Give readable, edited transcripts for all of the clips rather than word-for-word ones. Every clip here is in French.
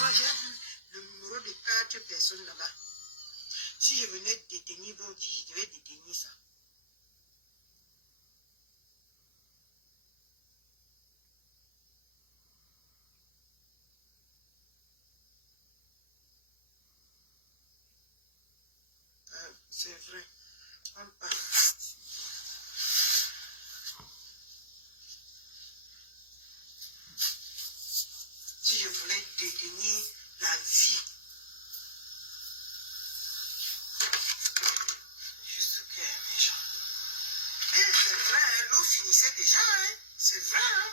Moi, j'ai vu le numéro de 4 personnes là-bas. Si je venais détenir vos dits, je devais détenir ça. C'est vrai. On part. Si je voulais détenir la vie, juste que mes gens. Mais c'est vrai, hein, l'eau finissait déjà, hein. C'est vrai, hein.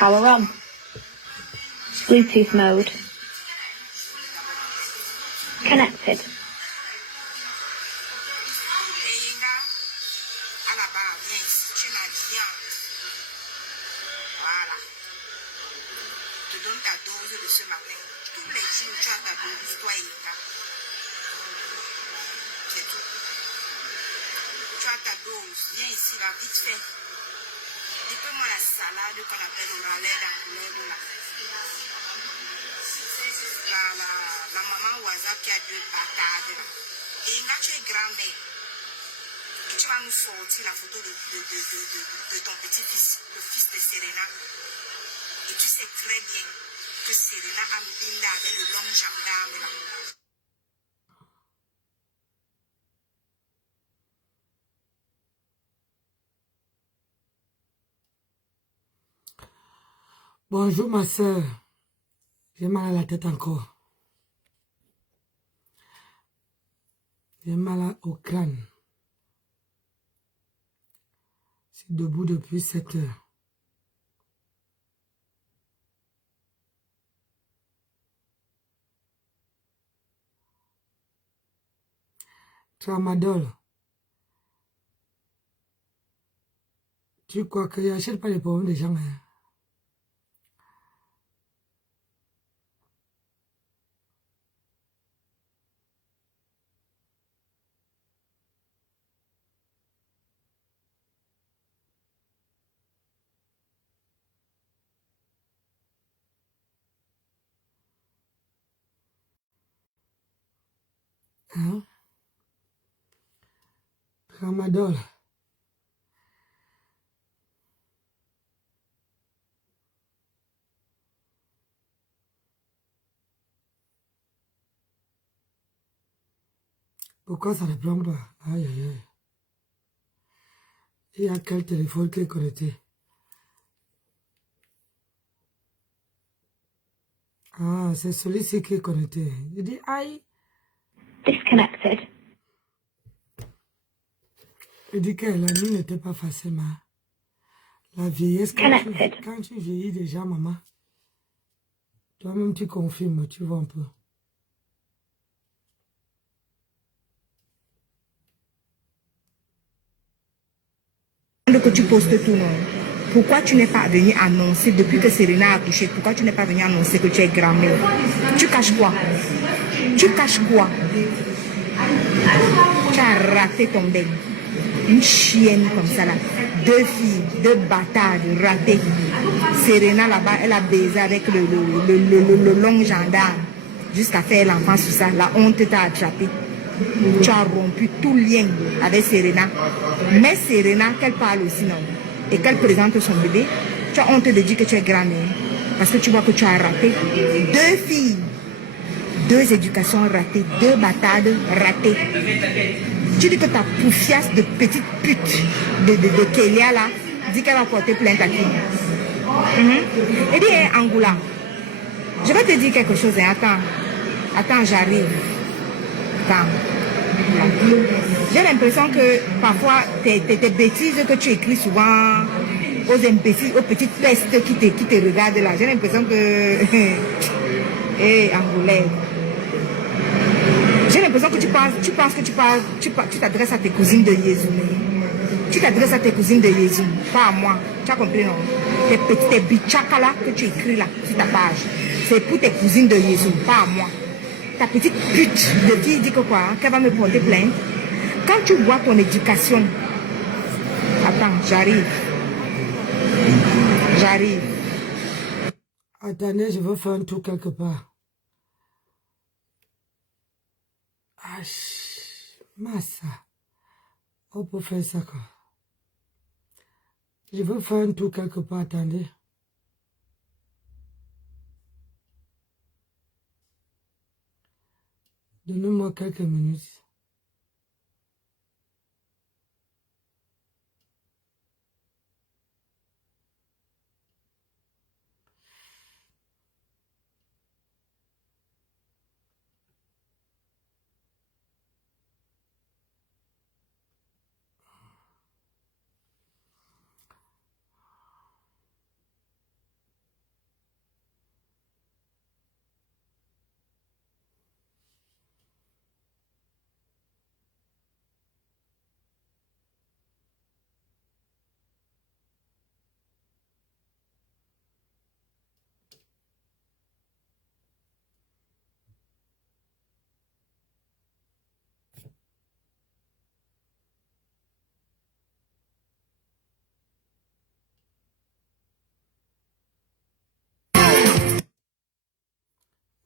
Power on. Bluetooth mode. Connected. Voilà. Te donne ta dose de ce matin. Tous les jours, tu as ta dose, toi et Inga. C'est tout. Tu as ta dose. Viens ici, là, vite fait. Dépêche-moi la salade qu'on appelle au relais d'angulaire, là. La maman Waza qui a 2 patates, là. Et Inga, tu es grand-mère. Et tu vas nous sortir la photo de ton petit-fils, le fils de Serena. Et tu sais très bien que Serena a mis là avec le long gendarme là. Bonjour ma soeur. J'ai mal à la tête encore. J'ai mal au crâne. Je suis debout depuis 7 heures. Tramadol. Tu crois que je n'achète pas les problèmes des gens, hein? Hein? Tramadol. Pourquoi ça ne prend pas? Aïe, aïe, aïe. Il y a quel téléphone qui est connecté? Ah, c'est celui-ci qui est connecté. Il dit, aïe. Disconnected. Il dit que la nuit n'était pas facilement. La vieillesse, quand tu vieillis déjà, maman, toi-même tu confirmes, tu vois un peu. Que tu postes tout, non? Pourquoi tu n'es pas venu annoncer, depuis que Serena a accouché, pourquoi tu n'es pas venu annoncer que tu es grand-mère? Tu caches quoi? Tu caches quoi? Tu as raté ton bébé. Une chienne comme ça là. 2 filles, 2 bâtards ratées. Serena là-bas, elle a baisé avec le long gendarme jusqu'à faire l'enfant sous ça. La honte t'a attrapé. Tu as rompu tout lien avec Serena. Mais Serena, qu'elle parle aussi, non? Et qu'elle présente son bébé, tu as honte de dire que tu es grand-mère. Parce que tu vois que tu as raté 2 filles. 2 éducations ratées, 2 bâtardes ratées. Tu dis que ta poufiasse de petite pute de Kélia là, dit qu'elle va porter plainte à qui? Et dit, Angoula, je vais te dire quelque chose, hein. Attends, j'arrive. Attends. J'ai l'impression que parfois, tes bêtises que tu écris souvent aux imbéciles, aux petites pestes qui te regardent là, j'ai l'impression que... Et Angolais. J'ai l'impression que tu t'adresses à tes cousines de Jésus. Tu t'adresses à tes cousines de Jésus, pas à moi. Tu as compris, non? Tes bichaka là que tu écris là sur ta page, c'est pour tes cousines de Jésus, pas à moi. Ta petite pute de fille dit que quoi, qu'elle va me porter plainte. Quand tu vois ton éducation, attends, j'arrive. Attendez, je veux faire un tour quelque part. Ah, massa. On peut faire ça quoi. Je veux faire un tour quelque part, attendez. Donnez-moi quelques minutes.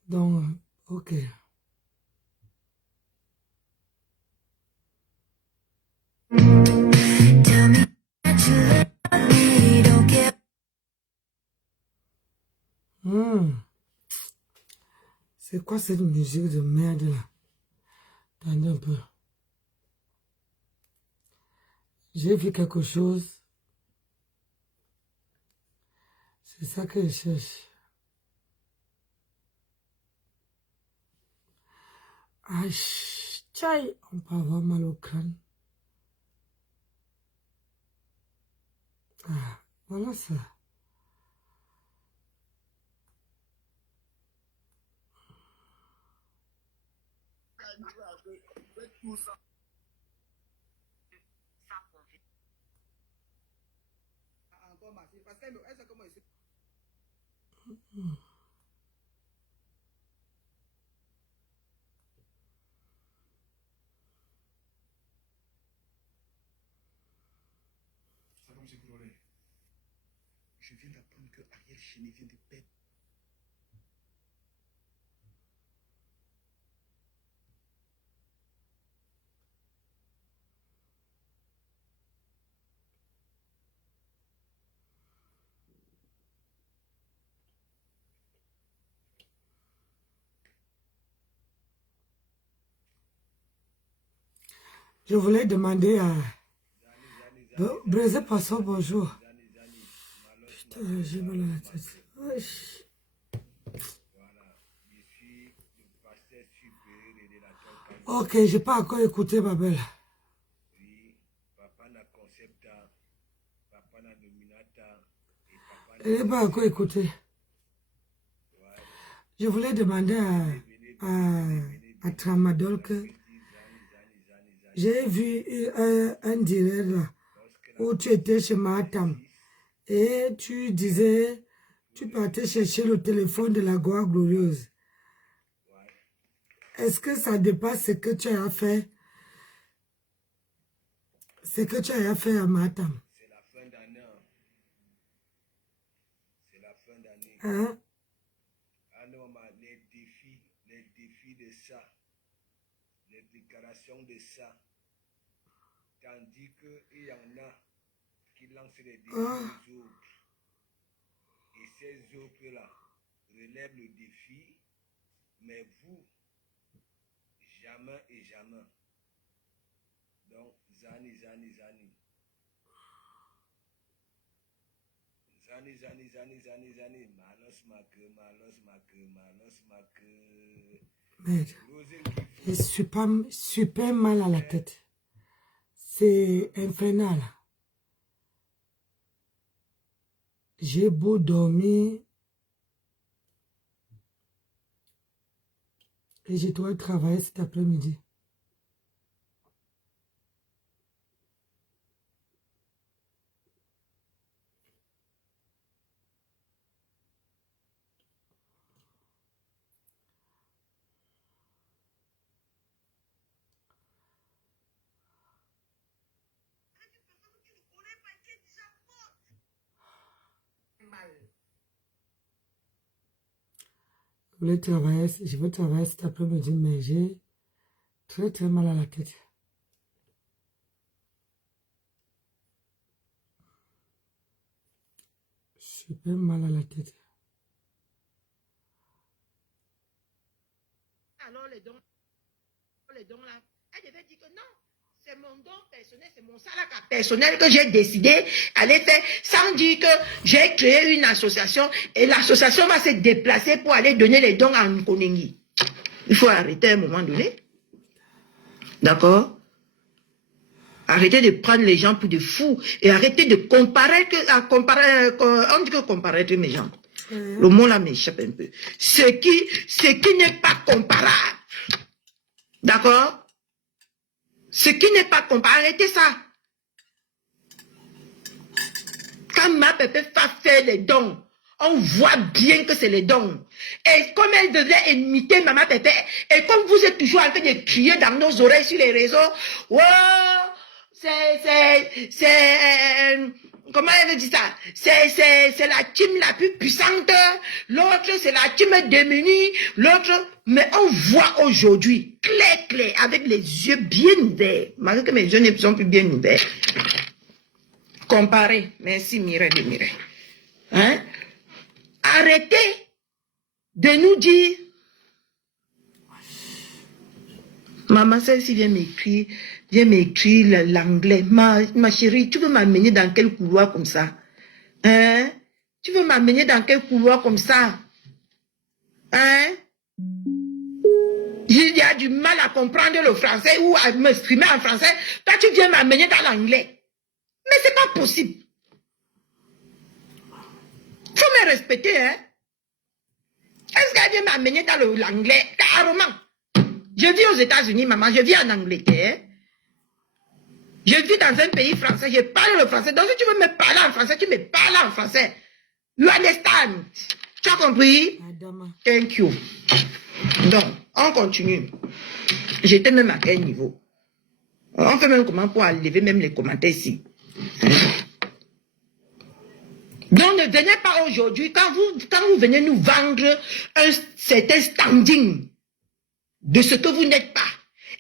Donc, ok. C'est quoi cette musique de merde là? Attendez un peu. J'ai vu quelque chose. C'est ça que je cherche. Ah, tchaï, on peut avoir mal au crâne. Ah, voilà ça. Je viens d'apprendre que Ariel Cheney vient de perdre. Je voulais demander à... Brésil Passant, bonjour. Putain, j'ai mal à la tête. Wesh. Ok, j'ai pas encore écouté ma belle. Je n'ai pas encore écouté. Je voulais demander à Tramadol que j'ai vu un direct là où tu étais chez Matam et tu disais, tu partais chercher le téléphone de la gloire glorieuse. Est-ce que ça dépasse ce que tu as fait? Ce que tu as fait à Matam? C'est la fin d'année. C'est la fin d'année. Hein? Ah non, les défis de ça, les déclarations de ça. Tandis qu'il y en a qui lancent les défis aux autres. Et ces autres-là relèvent le défi, mais vous, jamais et jamais. Donc, Zani. Malos ma que. Merde. J'ai super mal à la tête. C'est infernal. J'ai beau dormir et je dois travailler cet après-midi. Je veux travailler cet après-midi, mais j'ai très mal à la tête. Super mal à la tête. Alors les dons là, elle devait dire que non, c'est mon don personnel, c'est mon salaire personnel que j'ai décidé d'aller faire sans dire que j'ai créé une association et l'association va se déplacer pour aller donner les dons à Nkonengi. Il faut arrêter à un moment donné. D'accord? Arrêtez de prendre les gens pour des fous et arrêtez de comparer, on dit que comparer mes gens. Le mot là m'échappe un peu. Ce qui n'est pas comparable. D'accord? Ce qui n'est pas comparable, arrêtez ça. Quand ma pépé va faire les dons, on voit bien que c'est les dons. Et comme elle devait imiter Maman Pépé, et comme vous êtes toujours en train de crier dans nos oreilles sur les réseaux, wow, comment elle veut dire ça? C'est la team la plus puissante, l'autre c'est la team démunie, l'autre, mais on voit aujourd'hui, clair, avec les yeux bien ouverts, malgré que mes yeux ne sont plus bien ouverts. Comparer, merci Mireille. Hein? Arrêtez de nous dire, maman, celle-ci vient m'écrire l'anglais. Ma chérie, tu veux m'amener dans quel couloir comme ça? Hein? Tu veux m'amener dans quel couloir comme ça? Hein? Il y a du mal à comprendre le français ou à m'exprimer en français. Toi, tu viens m'amener dans l'anglais. Mais c'est pas possible. Faut me respecter, hein? Est-ce qu'elle vient m'amener dans l'anglais? Carrément. Je vis aux États-Unis, maman, je vis en Angleterre. Je vis dans un pays français, je parle le français. Donc si tu veux me parler en français, tu me parles en français. You understand? Tu as compris? Thank you. Donc, on continue. J'étais même à quel niveau? On fait même comment pour enlever même les commentaires ici. Donc ne venez pas aujourd'hui, quand vous venez nous vendre un certain standing de ce que vous n'êtes pas,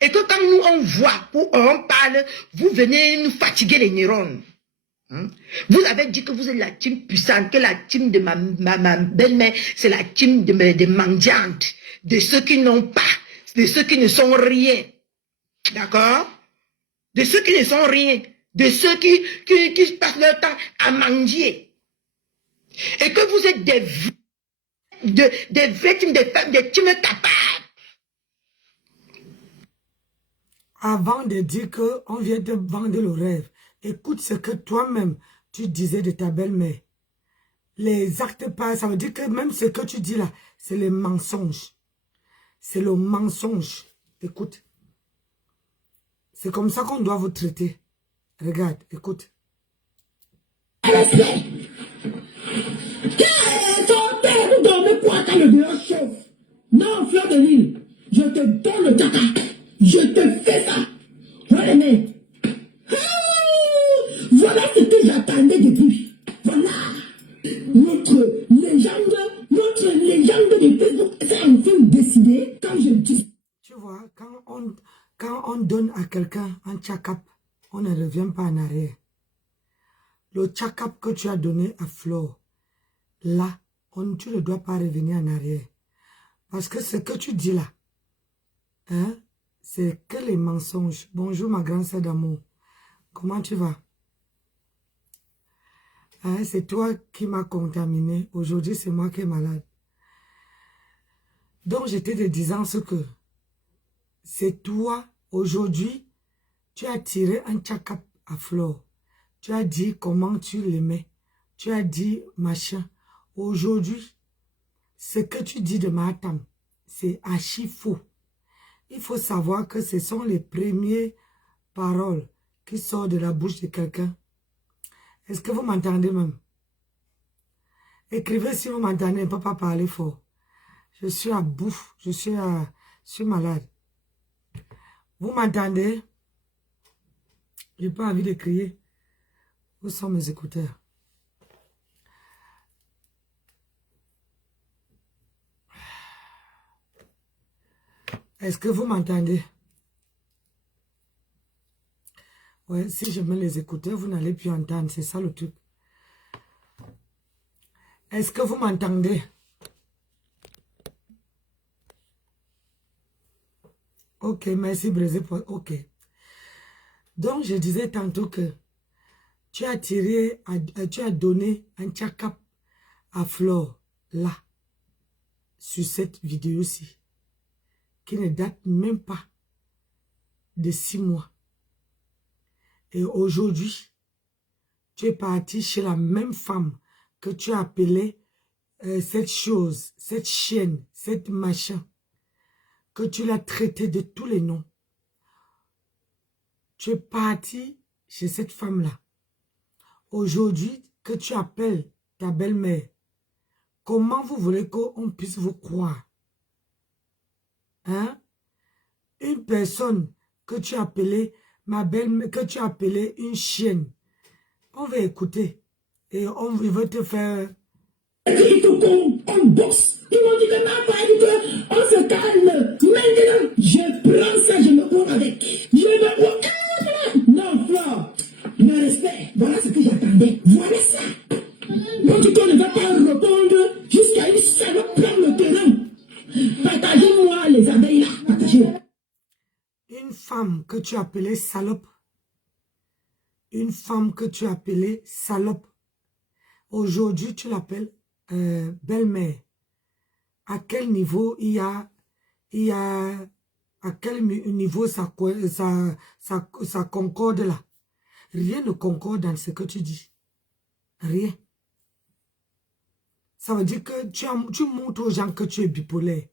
et que quand nous on voit, ou on parle, vous venez nous fatiguer les neurones. Vous avez dit que vous êtes la team puissante, que la team de ma belle-mère, c'est la team des mendiantes, de ceux qui n'ont pas, de ceux qui ne sont rien. D'accord? De ceux qui ne sont rien, de ceux qui passent leur temps à mendier. Et que vous êtes des victimes, des femmes, des teams capables. Avant de dire qu'on vient te vendre le rêve, écoute ce que toi-même tu disais de ta belle-mère. Les actes pas, ça veut dire que même ce que tu dis là, c'est le mensonge. C'est le mensonge. Écoute. C'est comme ça qu'on doit vous traiter. Regarde, écoute. Ton père, vous dormez quoi quand le dehors chauffe? Non, fleur de lune, je te donne le caca. Je te fais ça. Voilà, mais. Voilà ce que j'attendais depuis. Voilà. Notre légende de Facebook, c'est enfin décidé quand je dis. Tu vois, quand on donne à quelqu'un un check-up, on ne revient pas en arrière. Le check-up que tu as donné à Flo, là, tu ne dois pas revenir en arrière. Parce que ce que tu dis là, hein, c'est que les mensonges. Bonjour ma grande sœur d'amour. Comment tu vas? Hein, c'est toi qui m'as contaminé. Aujourd'hui, c'est moi qui est malade. Donc, j'étais te disant ce que c'est toi, aujourd'hui, tu as tiré un tchakap à Flore. Tu as dit comment tu l'aimais. Tu as dit machin. Aujourd'hui, ce que tu dis de Matam, c'est archi faux. Il faut savoir que ce sont les premières paroles qui sortent de la bouche de quelqu'un. Est-ce que vous m'entendez même? Écrivez si vous m'entendez, je ne peux pas parler fort. Je suis à bout, je suis malade. Vous m'entendez? Je n'ai pas envie de crier. Où sont mes écouteurs? Est-ce que vous m'entendez? Ouais, si je mets les écouteurs, vous n'allez plus entendre. C'est ça le truc. Est-ce que vous m'entendez? Ok, merci Brésil. Ok. Donc, je disais tantôt que tu as donné un tchakap à Flore, là, sur cette vidéo-ci, qui ne date même pas de 6 mois. Et aujourd'hui, tu es parti chez la même femme que tu as appelée cette chose, cette chienne, cette machin, que tu l'as traitée de tous les noms. Tu es parti chez cette femme-là. Aujourd'hui, que tu appelles ta belle-mère, comment vous voulez qu'on puisse vous croire? Hein? Une personne que tu as appelée, que tu as appelée une chienne. On va écouter et on veut te faire... On boxe. Ils m'ont dit que ma femme dit qu'on se calme. Maintenant, je prends ça, je me cours avec. Je me cours. Non, Flore, le respect, voilà ce que j'attendais. Voilà ça. Donc, on ne va pas répondre jusqu'à une salope prendre le terrain. Partagez-moi les abeilles là. Partagez. Une femme que tu as appelée salope. Une femme que tu as appelée salope. Aujourd'hui, tu l'appelles belle-mère. À quel niveau à quel niveau ça concorde là? Rien ne concorde dans ce que tu dis. Rien. Ça veut dire que tu montres aux gens que tu es bipolaire.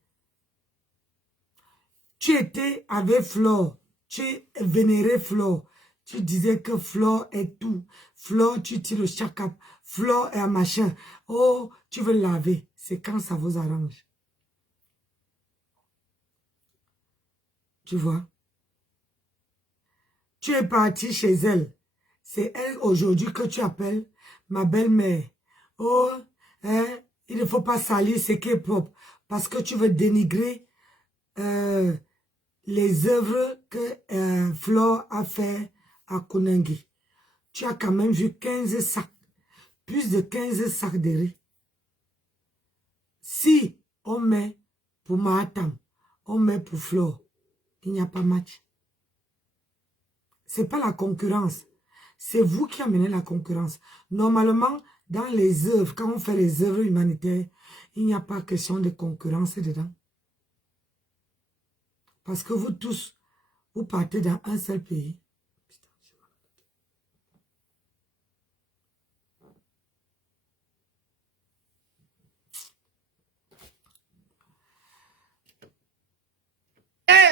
Tu étais avec Flore. Tu vénérais Flore. Tu disais que Flore est tout. Flore, tu tires le chakap. Flore est un machin. Oh, tu veux laver. C'est quand ça vous arrange. Tu vois? Tu es parti chez elle. C'est elle aujourd'hui que tu appelles ma belle-mère. Oh, hein, il ne faut pas salir ce qui est propre. Parce que tu veux dénigrer les œuvres que Flore a fait à Konengi. Tu as quand même vu 15 sacs. Plus de 15 sacs de riz. Si on met pour Matam, on met pour Flore, il n'y a pas match. Ce n'est pas la concurrence. C'est vous qui amenez la concurrence. Normalement, dans les œuvres, quand on fait les œuvres humanitaires, il n'y a pas question de concurrence dedans. Parce que vous tous, vous partez dans un seul pays.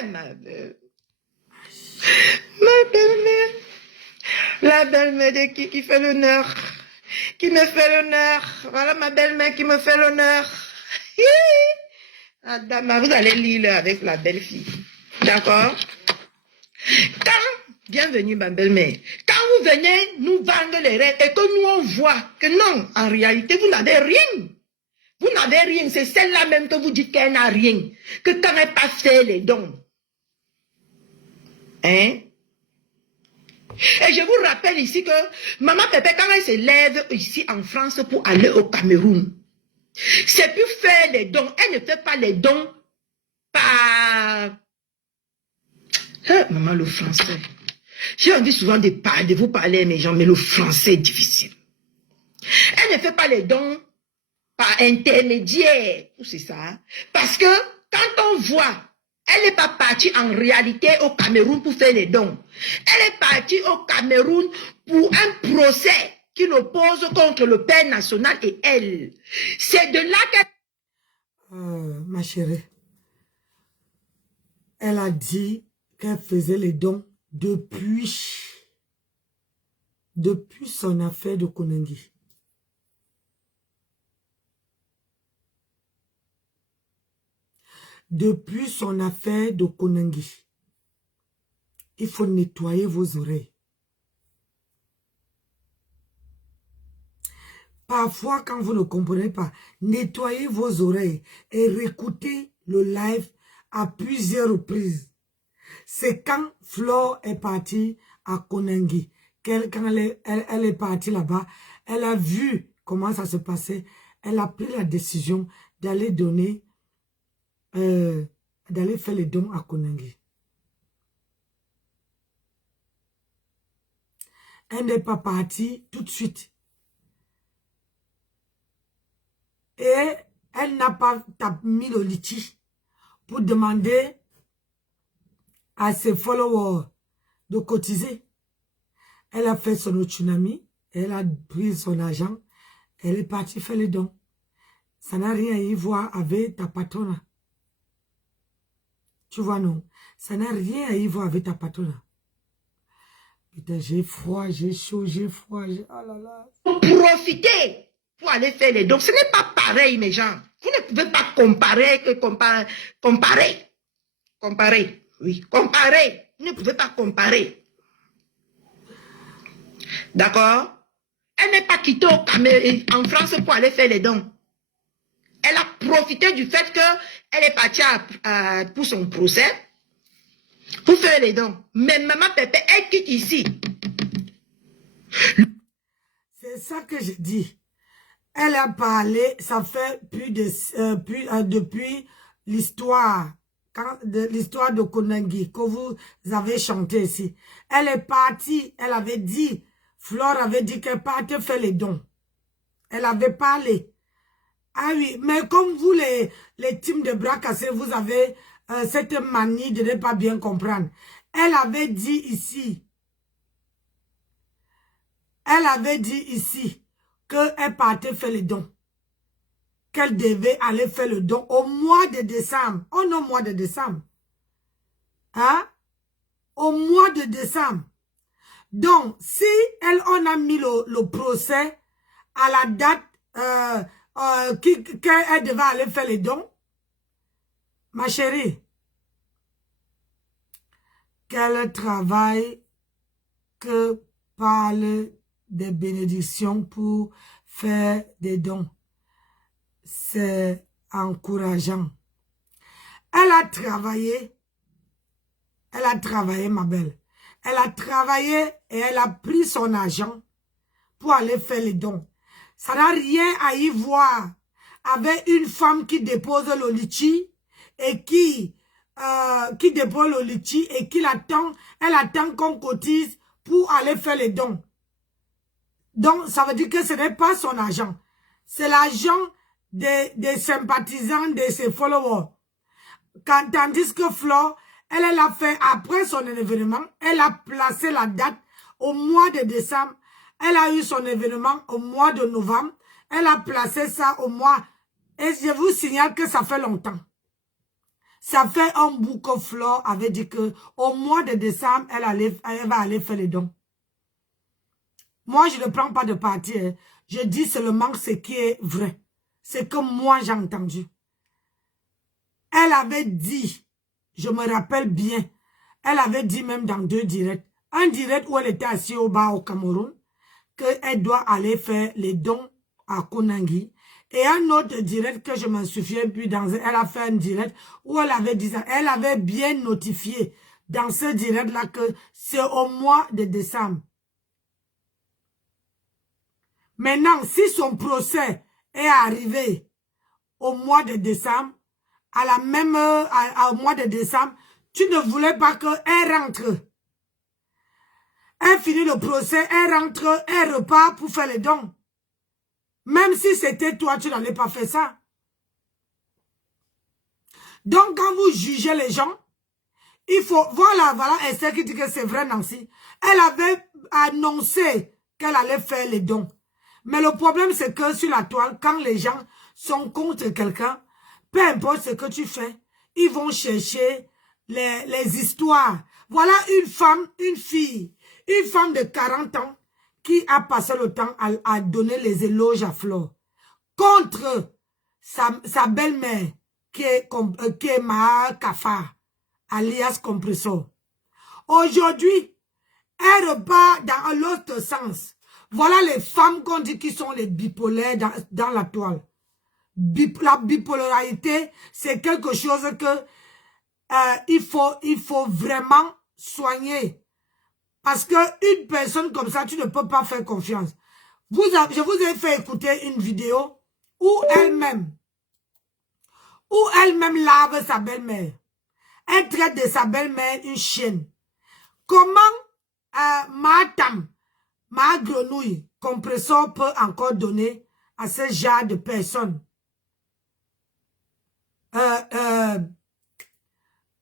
Ma belle. Ma belle-mère. La belle-mère de qui fait l'honneur. Qui me fait l'honneur. Voilà ma belle-mère qui me fait l'honneur. Adama, vous allez lire avec la belle-fille. D'accord? Bienvenue ma belle-mère. Quand vous venez nous vendre les rêves et que nous on voit que non, en réalité, vous n'avez rien. Vous n'avez rien. C'est celle-là même que vous dites qu'elle n'a rien. Que quand elle pas fait les dons. Hein? Et je vous rappelle ici que Maman Pépé, quand elle se lève ici en France pour aller au Cameroun, c'est pour faire les dons. Elle ne fait pas les dons par... Maman, le français. J'ai envie souvent de vous parler à mes gens, mais le français est difficile. Elle ne fait pas les dons par intermédiaire. C'est ça. Parce que quand on voit, Elle n'est pas partie en réalité au Cameroun pour faire les dons. Elle est partie au Cameroun pour un procès qui l'oppose contre le père national et elle. C'est de là qu'elle... Ma chérie, elle a dit qu'elle faisait les dons depuis son affaire de Konangi. Depuis son affaire de Konangi. Il faut nettoyer vos oreilles. Parfois, quand vous ne comprenez pas, nettoyez vos oreilles et réécoutez le live à plusieurs reprises. C'est quand Flore est partie à Konangi, quand elle est partie là-bas, elle a vu comment ça se passait. Elle a pris la décision d'aller donner, d'aller faire les dons à Konangi. Elle n'est pas partie tout de suite. Et elle n'a pas mis le litchi pour demander à ses followers de cotiser. Elle a fait son tsunami, elle a pris son argent, elle est partie faire les dons. Ça n'a rien à y voir avec ta patronne. Tu vois, non? Ça n'a rien à y voir avec ta patronne. Putain, j'ai froid, j'ai chaud, j'ai froid, oh là là. Profitez pour aller faire les dons. Ce n'est pas pareil, mes gens. Vous ne pouvez pas comparer. Oui, comparer. Vous ne pouvez pas comparer. D'accord? Elle n'est pas quittée au Cameroun, en France pour aller faire les dons. Elle a profité du fait qu'elle est partie pour son procès, pour faire les dons. Mais maman Pépé, elle quitte ici. C'est ça que je dis. Elle a parlé, ça fait depuis l'histoire de Konangi que vous avez chanté ici. Elle est partie, elle avait dit, Flore avait dit qu'elle partait faire les dons. Elle avait parlé. Ah oui, mais comme vous les teams de bras cassés, vous avez cette manie de ne pas bien comprendre. Elle avait dit ici. Elle avait dit ici qu'elle partait faire les dons. Qu'elle devait aller faire le don au mois de décembre. Oh non, mois de décembre. Hein? Au mois de décembre. Donc, si on a mis le procès à la date qu'elle devait aller faire les dons, ma chérie, quel travail que parle des bénédictions pour faire des dons. C'est encourageant. Elle a travaillé, ma belle. Elle a travaillé et elle a pris son argent pour aller faire les dons. Ça n'a rien à y voir avec une femme qui dépose le litchi et qui dépose le litchi et qui l'attend, elle attend qu'on cotise pour aller faire les dons. Donc, ça veut dire que ce n'est pas son argent. C'est l'argent des sympathisants, de ses followers. Tandis que Flore, elle a fait après son événement, elle a placé la date au mois de décembre. Elle a eu son événement au mois de novembre. Elle a placé ça au mois. Et je vous signale que ça fait longtemps. Ça fait un bout que Flore avait dit que au mois de décembre, elle va aller faire les dons. Moi, je ne prends pas de parti. Hein. Je dis seulement ce qui est vrai. C'est que moi, j'ai entendu. Elle avait dit, je me rappelle bien, elle avait dit même dans 2 directs, un direct où elle était assise au bas au Cameroun, qu'elle doit aller faire les dons à Konangi. Et un autre direct que je m'en souviens plus, elle a fait un direct où elle avait dit ça. Elle avait bien notifié dans ce direct-là que c'est au mois de décembre. Maintenant, si son procès est arrivé au mois de décembre, au mois de décembre, tu ne voulais pas qu'elle rentre. Elle finit le procès, elle rentre, elle repart pour faire les dons. Même si c'était toi, tu n'allais pas faire ça. Donc, quand vous jugez les gens, il faut... Voilà, Esther qui dit que c'est vrai, Nancy. Elle avait annoncé qu'elle allait faire les dons. Mais le problème, c'est que sur la toile, quand les gens sont contre quelqu'un, peu importe ce que tu fais, ils vont chercher les histoires. Voilà une femme de 40 ans qui a passé le temps à donner les éloges à Flore contre sa belle-mère qui est Maha Kafar, alias Compressor. Aujourd'hui, elle repart dans l'autre sens. Voilà les femmes qu'on dit qui sont les bipolaires dans la toile. La bipolarité, c'est quelque chose que il faut vraiment soigner. Parce qu'une personne comme ça, tu ne peux pas faire confiance. Je vous ai fait écouter une vidéo où elle-même lave sa belle-mère. Elle traite de sa belle-mère une chienne. Comment ma grenouille, Compressor peut encore donner à ce genre de personnes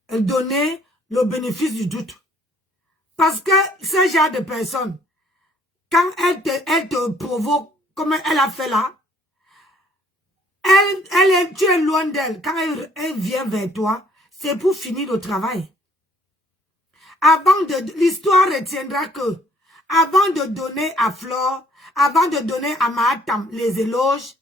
donner le bénéfice du doute. Parce que ce genre de personnes, quand elle te provoque, comme elle a fait là, tu es loin d'elle. Quand elle vient vers toi, c'est pour finir le travail. L'histoire retiendra que, avant de donner à Flore, avant de donner à Mahatam les éloges,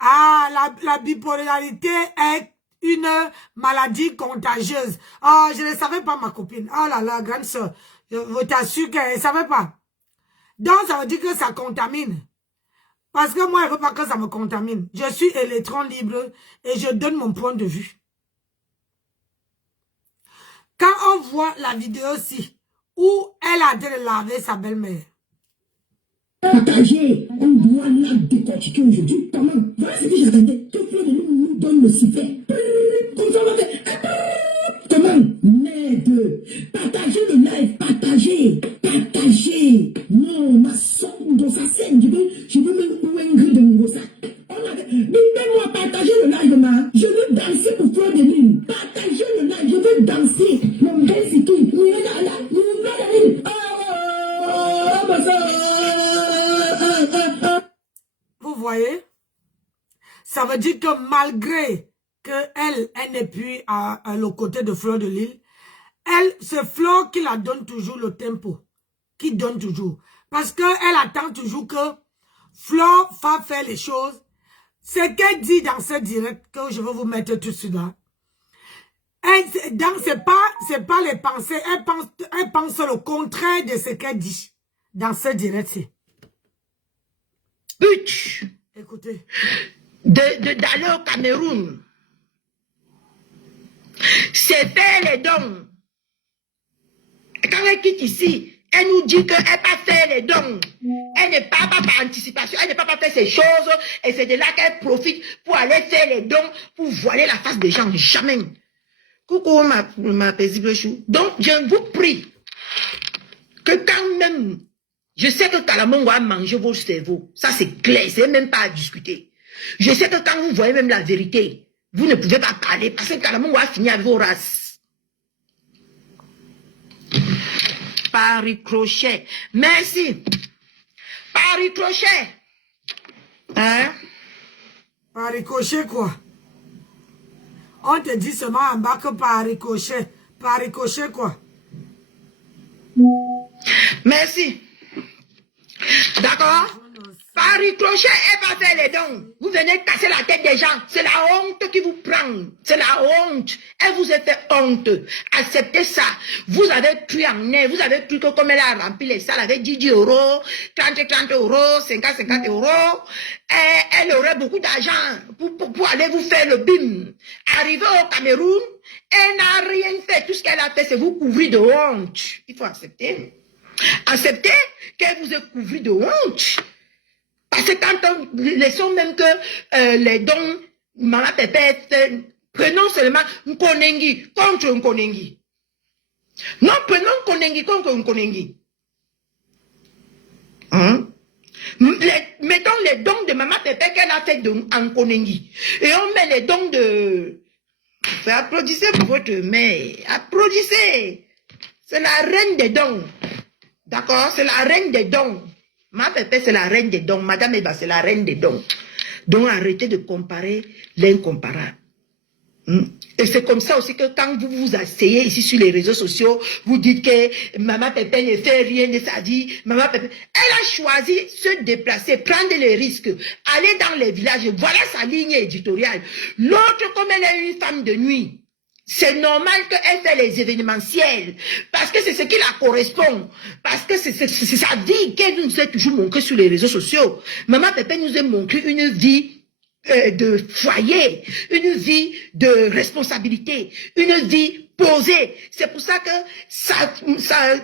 la bipolarité est une maladie contagieuse. Oh, je ne savais pas, ma copine. Oh là là, grande soeur. Je t'assure qu'elle ne savait pas. Donc, ça veut dire que ça contamine. Parce que moi, je ne veux pas que ça me contamine. Je suis électron libre et je donne mon point de vue. Quand on voit la vidéo-ci, où elle a de laver sa belle-mère. Partager, on doit la décortiquer aujourd'hui. Comment? Voilà ce que j'attendais. Que Fleur de Lune nous donne le sifflet. Comme ça, on va faire. Comment? Merde. Partagez le live. Partagez. Non, ma soeur, dans sa scène, je veux même ouengrer de Ngosa. Donne-moi partager le live, ma. Je veux danser pour Fleur de Lune. Partagez le live. Je veux danser. Mon bel c'est qui? Vous voyez? Ça veut dire que malgré qu'elle n'est plus à le côté de Fleur de Lille, c'est Fleur qui la donne toujours le tempo. Qui donne toujours. Parce qu'elle attend toujours que Fleur va faire les choses. Ce qu'elle dit dans ce direct que je vais vous mettre tout de suite là. C'est pas les pensées. Elle pense le contraire de ce qu'elle dit dans ce direct-ci. But Écoutez. D'aller au Cameroun, c'est faire les dons. Quand elle quitte ici, elle nous dit qu'elle n'a pas fait les dons. Elle n'est pas par anticipation, elle n'est pas fait ces choses. Et c'est de là qu'elle profite pour aller faire les dons, pour voiler la face des gens. Jamais. Coucou ma paisible chou. Donc je vous prie que quand même, je sais que Kalamongo a mangé vos cerveaux. Ça c'est clair, c'est même pas à discuter. Je sais que quand vous voyez même la vérité, vous ne pouvez pas parler parce que Kalamongo a fini avec vos races. Paris Crochet. Merci. Paris Crochet. Hein? Paris Crochet quoi? On te dit seulement en bas que Paris Crochet. Paris Crochet quoi? Merci. D'accord? Paris Crochet, elle va faire les dons. Vous venez casser la tête des gens. C'est la honte qui vous prend. C'est la honte. Elle vous a fait honte. Acceptez ça. Vous avez cru en elle. Vous avez cru que comme elle a rempli les salles avec 10 euros, 30 euros, 50 euros, elle aurait beaucoup d'argent pour aller vous faire le bim. Arrivée au Cameroun, elle n'a rien fait. Tout ce qu'elle a fait, c'est vous couvrir de honte. Il faut accepter. Acceptez qu'elle vous ait couvert de honte. Parce que quand on laissons même que les dons, Maman Pépette, prenons seulement Nkonengi contre Nkonengi. Non, prenons Nkonengi contre Nkonengi. Hein? Mettons les dons de Maman Pépé qu'elle a fait en Konengi. Et on met les dons de... Applaudissez pour votre mère. Applaudissez. C'est la reine des dons. D'accord? C'est la reine des dons. Ma Pépé, c'est la reine des dons. Madame Eva, c'est la reine des dons. Donc, arrêtez de comparer l'incomparable. Et c'est comme ça aussi que quand vous vous asseyez ici sur les réseaux sociaux, vous dites que Maman Pépé ne fait rien de sa vie. Maman Pépé, elle a choisi se déplacer, prendre les risques, aller dans les villages. Voilà sa ligne éditoriale. L'autre, comme elle est une femme de nuit, c'est normal qu'elle fait les événementiels, parce que c'est ce qui la correspond, parce que c'est sa vie qu'elle nous a toujours montré sur les réseaux sociaux. Maman Pépé nous a montré une vie de foyer, une vie de responsabilité, une vie posée. C'est pour ça que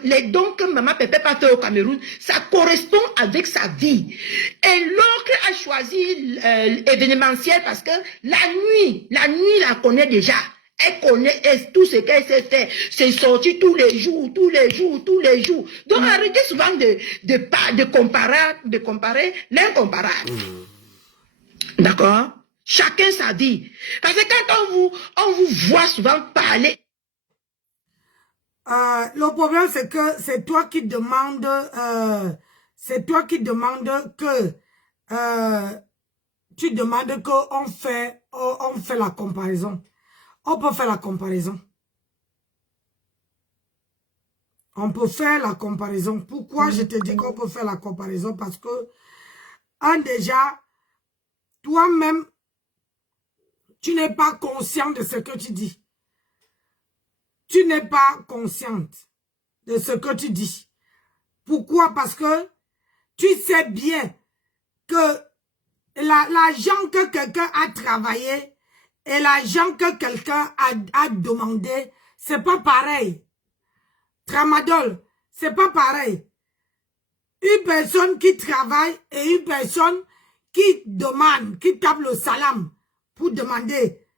les dons que Maman Pépé a fait au Cameroun, ça correspond avec sa vie. Et l'autre a choisi événementiel parce que la nuit, la connaît déjà. Elle connaît tout ce qu'elle sait faire. C'est sorti tous les jours. Donc arrêtez souvent de comparer l'incomparable. D'accord? Chacun sa vie. Parce que quand on vous voit souvent parler. Le problème, c'est que c'est toi qui demandes que tu demandes qu'on fait la comparaison. On peut faire la comparaison. On peut faire la comparaison. Pourquoi je te dis qu'on peut faire la comparaison? Parce que, déjà, toi-même, tu n'es pas conscient de ce que tu dis. Tu n'es pas consciente de ce que tu dis. Pourquoi? Parce que tu sais bien que l'argent que quelqu'un a travaillé et l'argent que quelqu'un a demandé, c'est pas pareil. Tramadol, c'est pas pareil. Une personne qui travaille et une personne qui demande, qui tape le salam pour demander.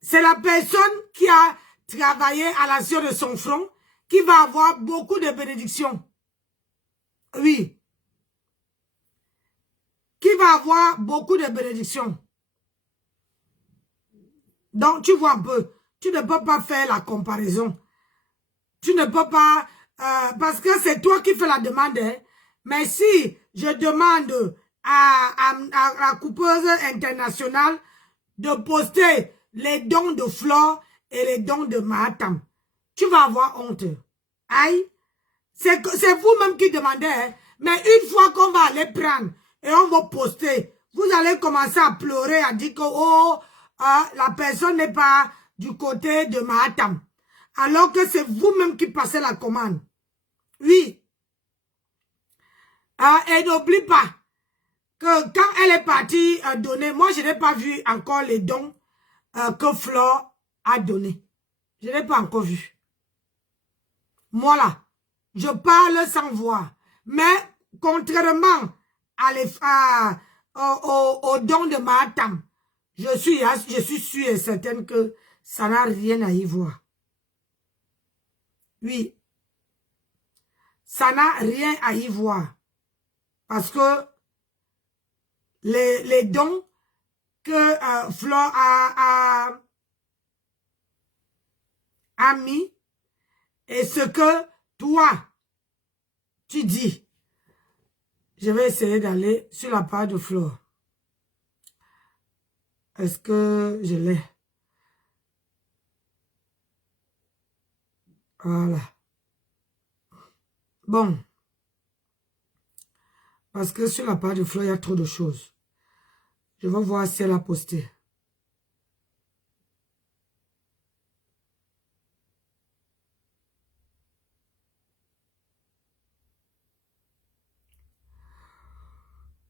C'est la personne qui a travaillé à la sueur de son front qui va avoir beaucoup de bénédictions. Oui. Qui va avoir beaucoup de bénédictions. Donc, tu vois un peu, tu ne peux pas faire la comparaison. Tu ne peux pas, parce que c'est toi qui fais la demande. Hein. Mais si je demande à la coupeuse internationale de poster les dons de Flore et les dons de Mahatam, tu vas avoir honte. Aïe, c'est vous-même qui demandez, hein. Mais une fois qu'on va aller prendre et on va poster, vous allez commencer à pleurer, à dire que oh, la personne n'est pas du côté de Mahatam. Alors que c'est vous-même qui passez la commande. Oui. Et n'oublie pas que quand elle est partie donner, moi je n'ai pas vu encore les dons que Flore a donnés. Je n'ai pas encore vu. Moi là, je parle sans voir. Mais contrairement aux dons de Mahatam, je suis sûre et certaine que ça n'a rien à y voir. Oui. Ça n'a rien à y voir. Parce que les dons que Flore a mis et ce que toi, tu dis. Je vais essayer d'aller sur la page de Flore. Est-ce que je l'ai? Voilà. Bon. Parce que sur la page de Flore, il y a trop de choses. Je vais voir si elle a posté.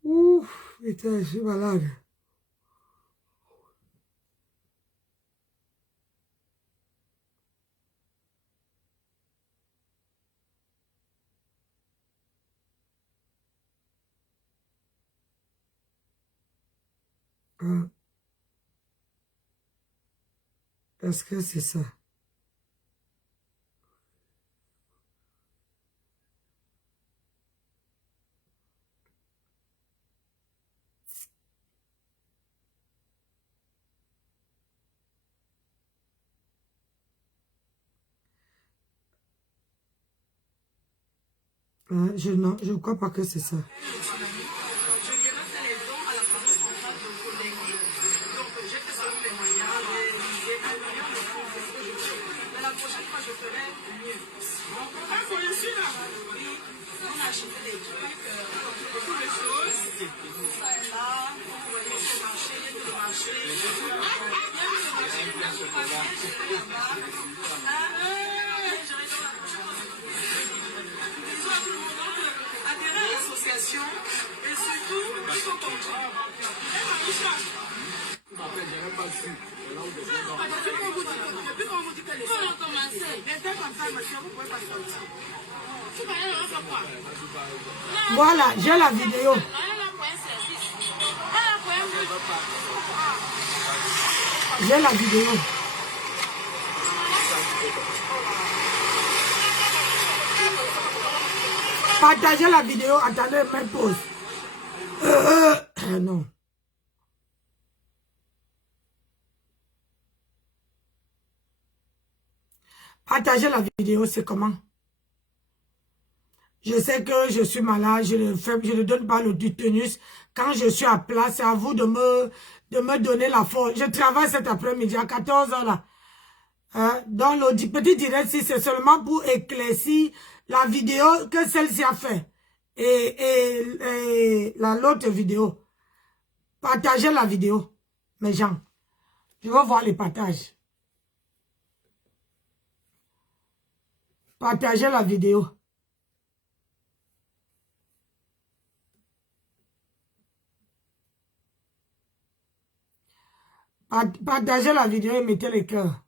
Ouf, putain, je suis malade. Est-ce que c'est ça? Je ne crois pas que c'est ça. Et surtout, il faut comprendre. Depuis qu'on vous dit que les gens ont commencé, les deux comme ça, monsieur, vous pouvez pas sortir. Voilà, j'ai la vidéo. J'ai la vidéo. Partagez la vidéo. Attendez, même pause. Non. Partagez la vidéo, c'est comment? Je sais que je suis malade, je ne donne pas le tenus. Quand je suis à plat, c'est à vous de me donner la force. Je travaille cet après-midi à 14 h là. Dans le petit direct, si c'est seulement pour éclaircir la vidéo que celle-ci a fait. Et l'autre vidéo. Partagez la vidéo, mes gens. Je veux voir les partages. Partagez la vidéo. Partagez la vidéo et mettez les cœurs.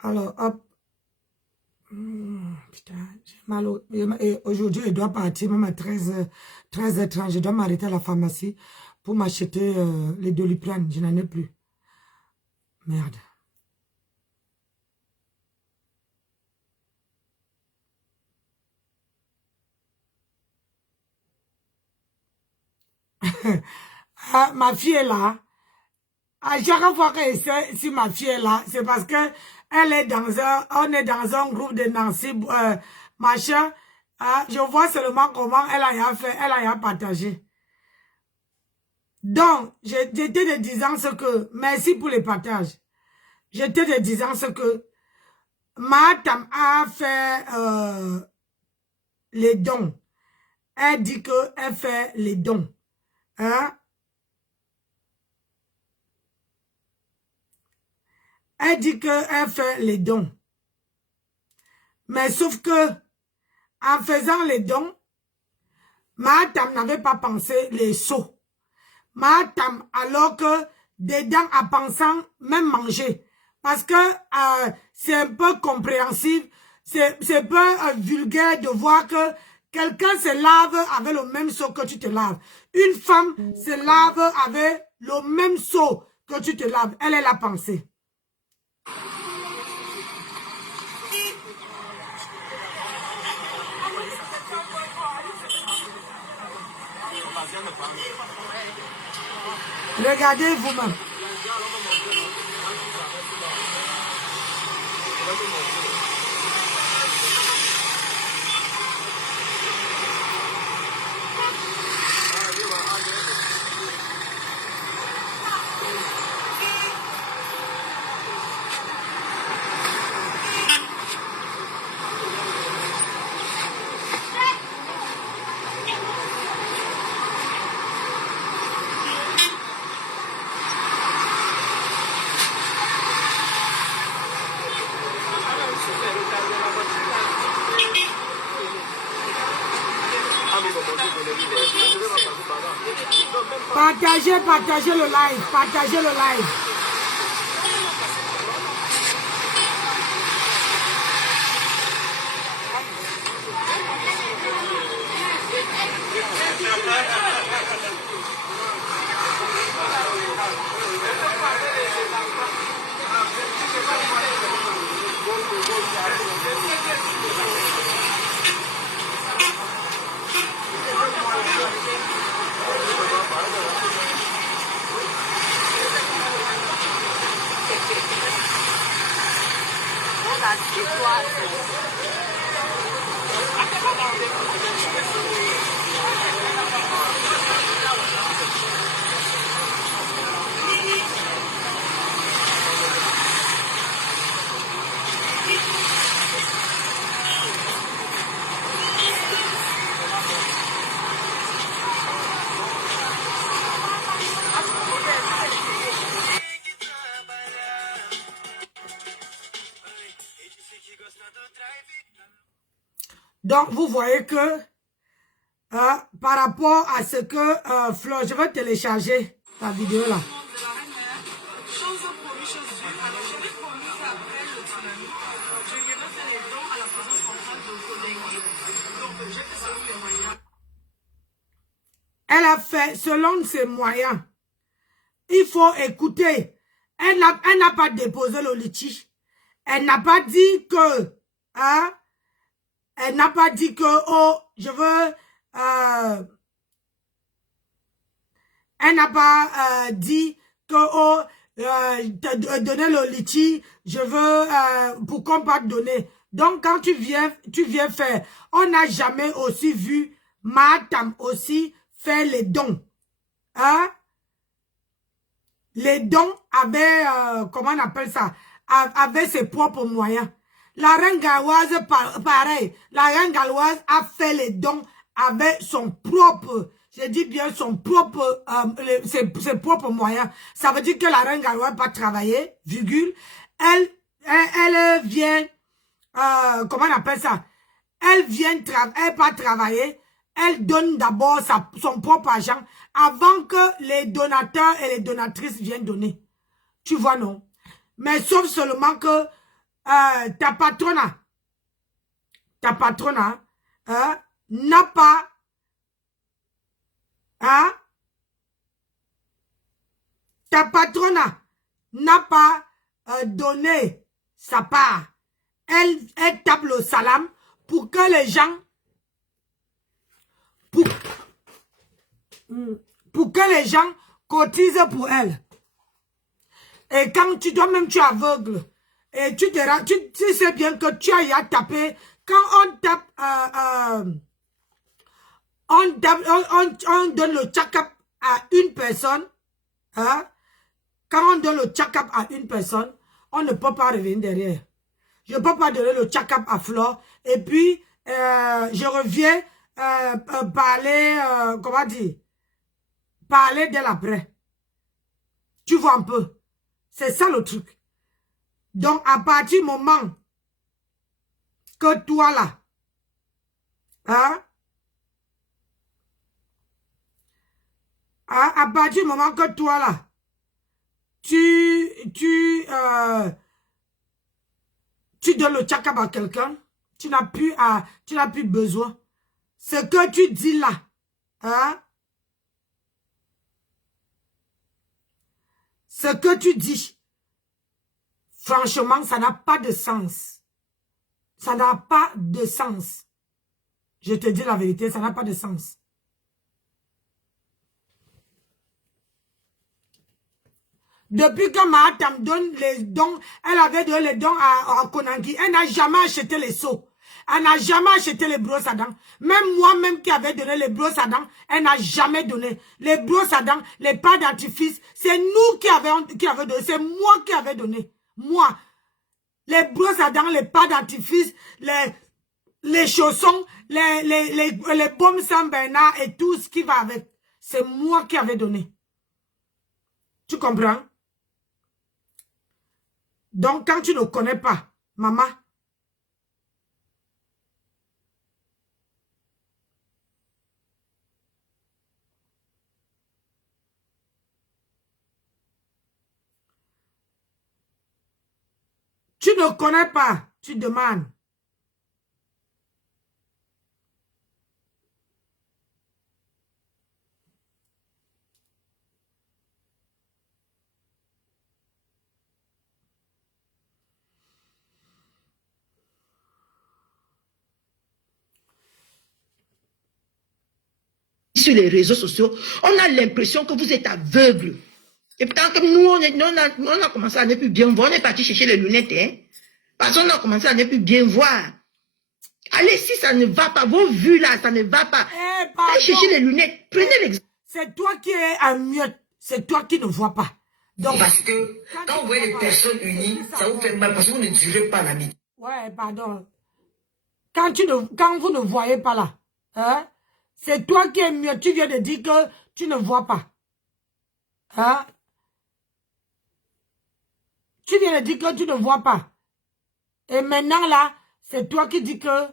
Alors, hop. Putain, j'ai mal au... Aujourd'hui, je dois partir, même à 13h30. Je dois m'arrêter à la pharmacie pour m'acheter les Doliprane. Je n'en ai plus. Merde. Ah, ma fille est là. À chaque fois que si ma fille est là, c'est parce que elle est on est dans un groupe de Nancy, machin. Je vois seulement comment elle a fait, elle a partagé. Donc, j'étais de disant ce que, merci pour les partages. J'étais de disant ce que Matam a fait les dons. Elle dit qu'elle fait les dons. Elle dit qu'elle fait les dons. Mais sauf que, en faisant les dons, Matam n'avait pas pensé les seaux. Matam, alors que dedans, en pensant même manger. Parce que c'est un peu compréhensible, c'est un peu vulgaire de voir que quelqu'un se lave avec le même seau que tu te laves. Une femme se lave avec le même seau que tu te laves. Elle a pensé. Regardez vous-même. Partagez le live, partagez le live. Donc, vous voyez que par rapport à ce que Flo, je vais télécharger la vidéo là. Elle a fait selon ses moyens. Il faut écouter. Elle n'a pas déposé le litige. Elle n'a pas dit que, hein, elle n'a pas dit que, oh, je veux, elle n'a pas dit que, oh, donner le litige, je veux, pourquoi pas te donner. Donc, quand tu viens faire, on n'a jamais aussi vu Matam aussi faire les dons. Hein? Les dons avaient, comment on appelle ça, avaient ses propres moyens. La reine galloise, pareil. La reine galloise a fait les dons avec son propre, je dis bien son propre, ses propres moyens. Ça veut dire que la reine galloise va travailler, virgule. Elle vient, comment on appelle ça? Elle vient pas travailler. Elle donne d'abord son propre argent avant que les donateurs et les donatrices viennent donner. Tu vois, non? Mais sauf seulement que ta patronne n'a pas, ta patronne n'a pas donné sa part. Elle tape le salam pour que les gens, pour que les gens cotisent pour elle. Et quand tu es aveugle, et tu sais bien que tu as tapé, quand on donne le check-up à une personne, hein, quand on donne le check-up à une personne, on ne peut pas revenir derrière. Je ne peux pas donner le check-up à Flore, et puis je reviens parler, comment dire, parler d'elle après. Tu vois un peu. C'est ça le truc. Donc, à partir du moment que toi là, hein, à partir du moment que toi là, tu donnes le check-up à quelqu'un, tu n'as plus besoin. Ce que tu dis là, hein, ce que tu dis, franchement, ça n'a pas de sens. Ça n'a pas de sens. Je te dis la vérité, ça n'a pas de sens. Depuis que Mahatam donne les dons, elle avait donné les dons à Konangi, elle n'a jamais acheté les seaux. Elle n'a jamais acheté les brosses à dents. Même moi-même qui avait donné les brosses à dents, elle n'a jamais donné. Les brosses à dents, les pâtes dentifrice, c'est nous qui avons donné. C'est moi qui avais donné. Moi. Les brosses à dents, les pâtes dentifrice, les chaussons, les pommes Saint-Bernard et tout ce qui va avec. C'est moi qui avais donné. Tu comprends? Donc, quand tu ne connais pas, maman, tu ne connais pas, tu demandes. Sur les réseaux sociaux, on a l'impression que vous êtes aveugle. Et pourtant, comme nous, on a commencé à ne plus bien voir, on est parti chercher les lunettes, hein. Parce qu'on a commencé à ne plus bien voir. Allez, si ça ne va pas, vos vues là, ça ne va pas. Allez chercher les lunettes, prenez l'exemple. C'est toi qui es un miotte, c'est toi qui ne vois pas. Donc, parce que quand vous voyez les personnes unies, ça vous fait mal parce que vous ne durez pas l'amitié. Ouais, pardon. Quand vous ne voyez pas là, hein, c'est toi qui es miotte, tu viens de dire que tu ne vois pas. Hein? Tu viens de dire que tu ne vois pas. Et maintenant là, c'est toi qui dis que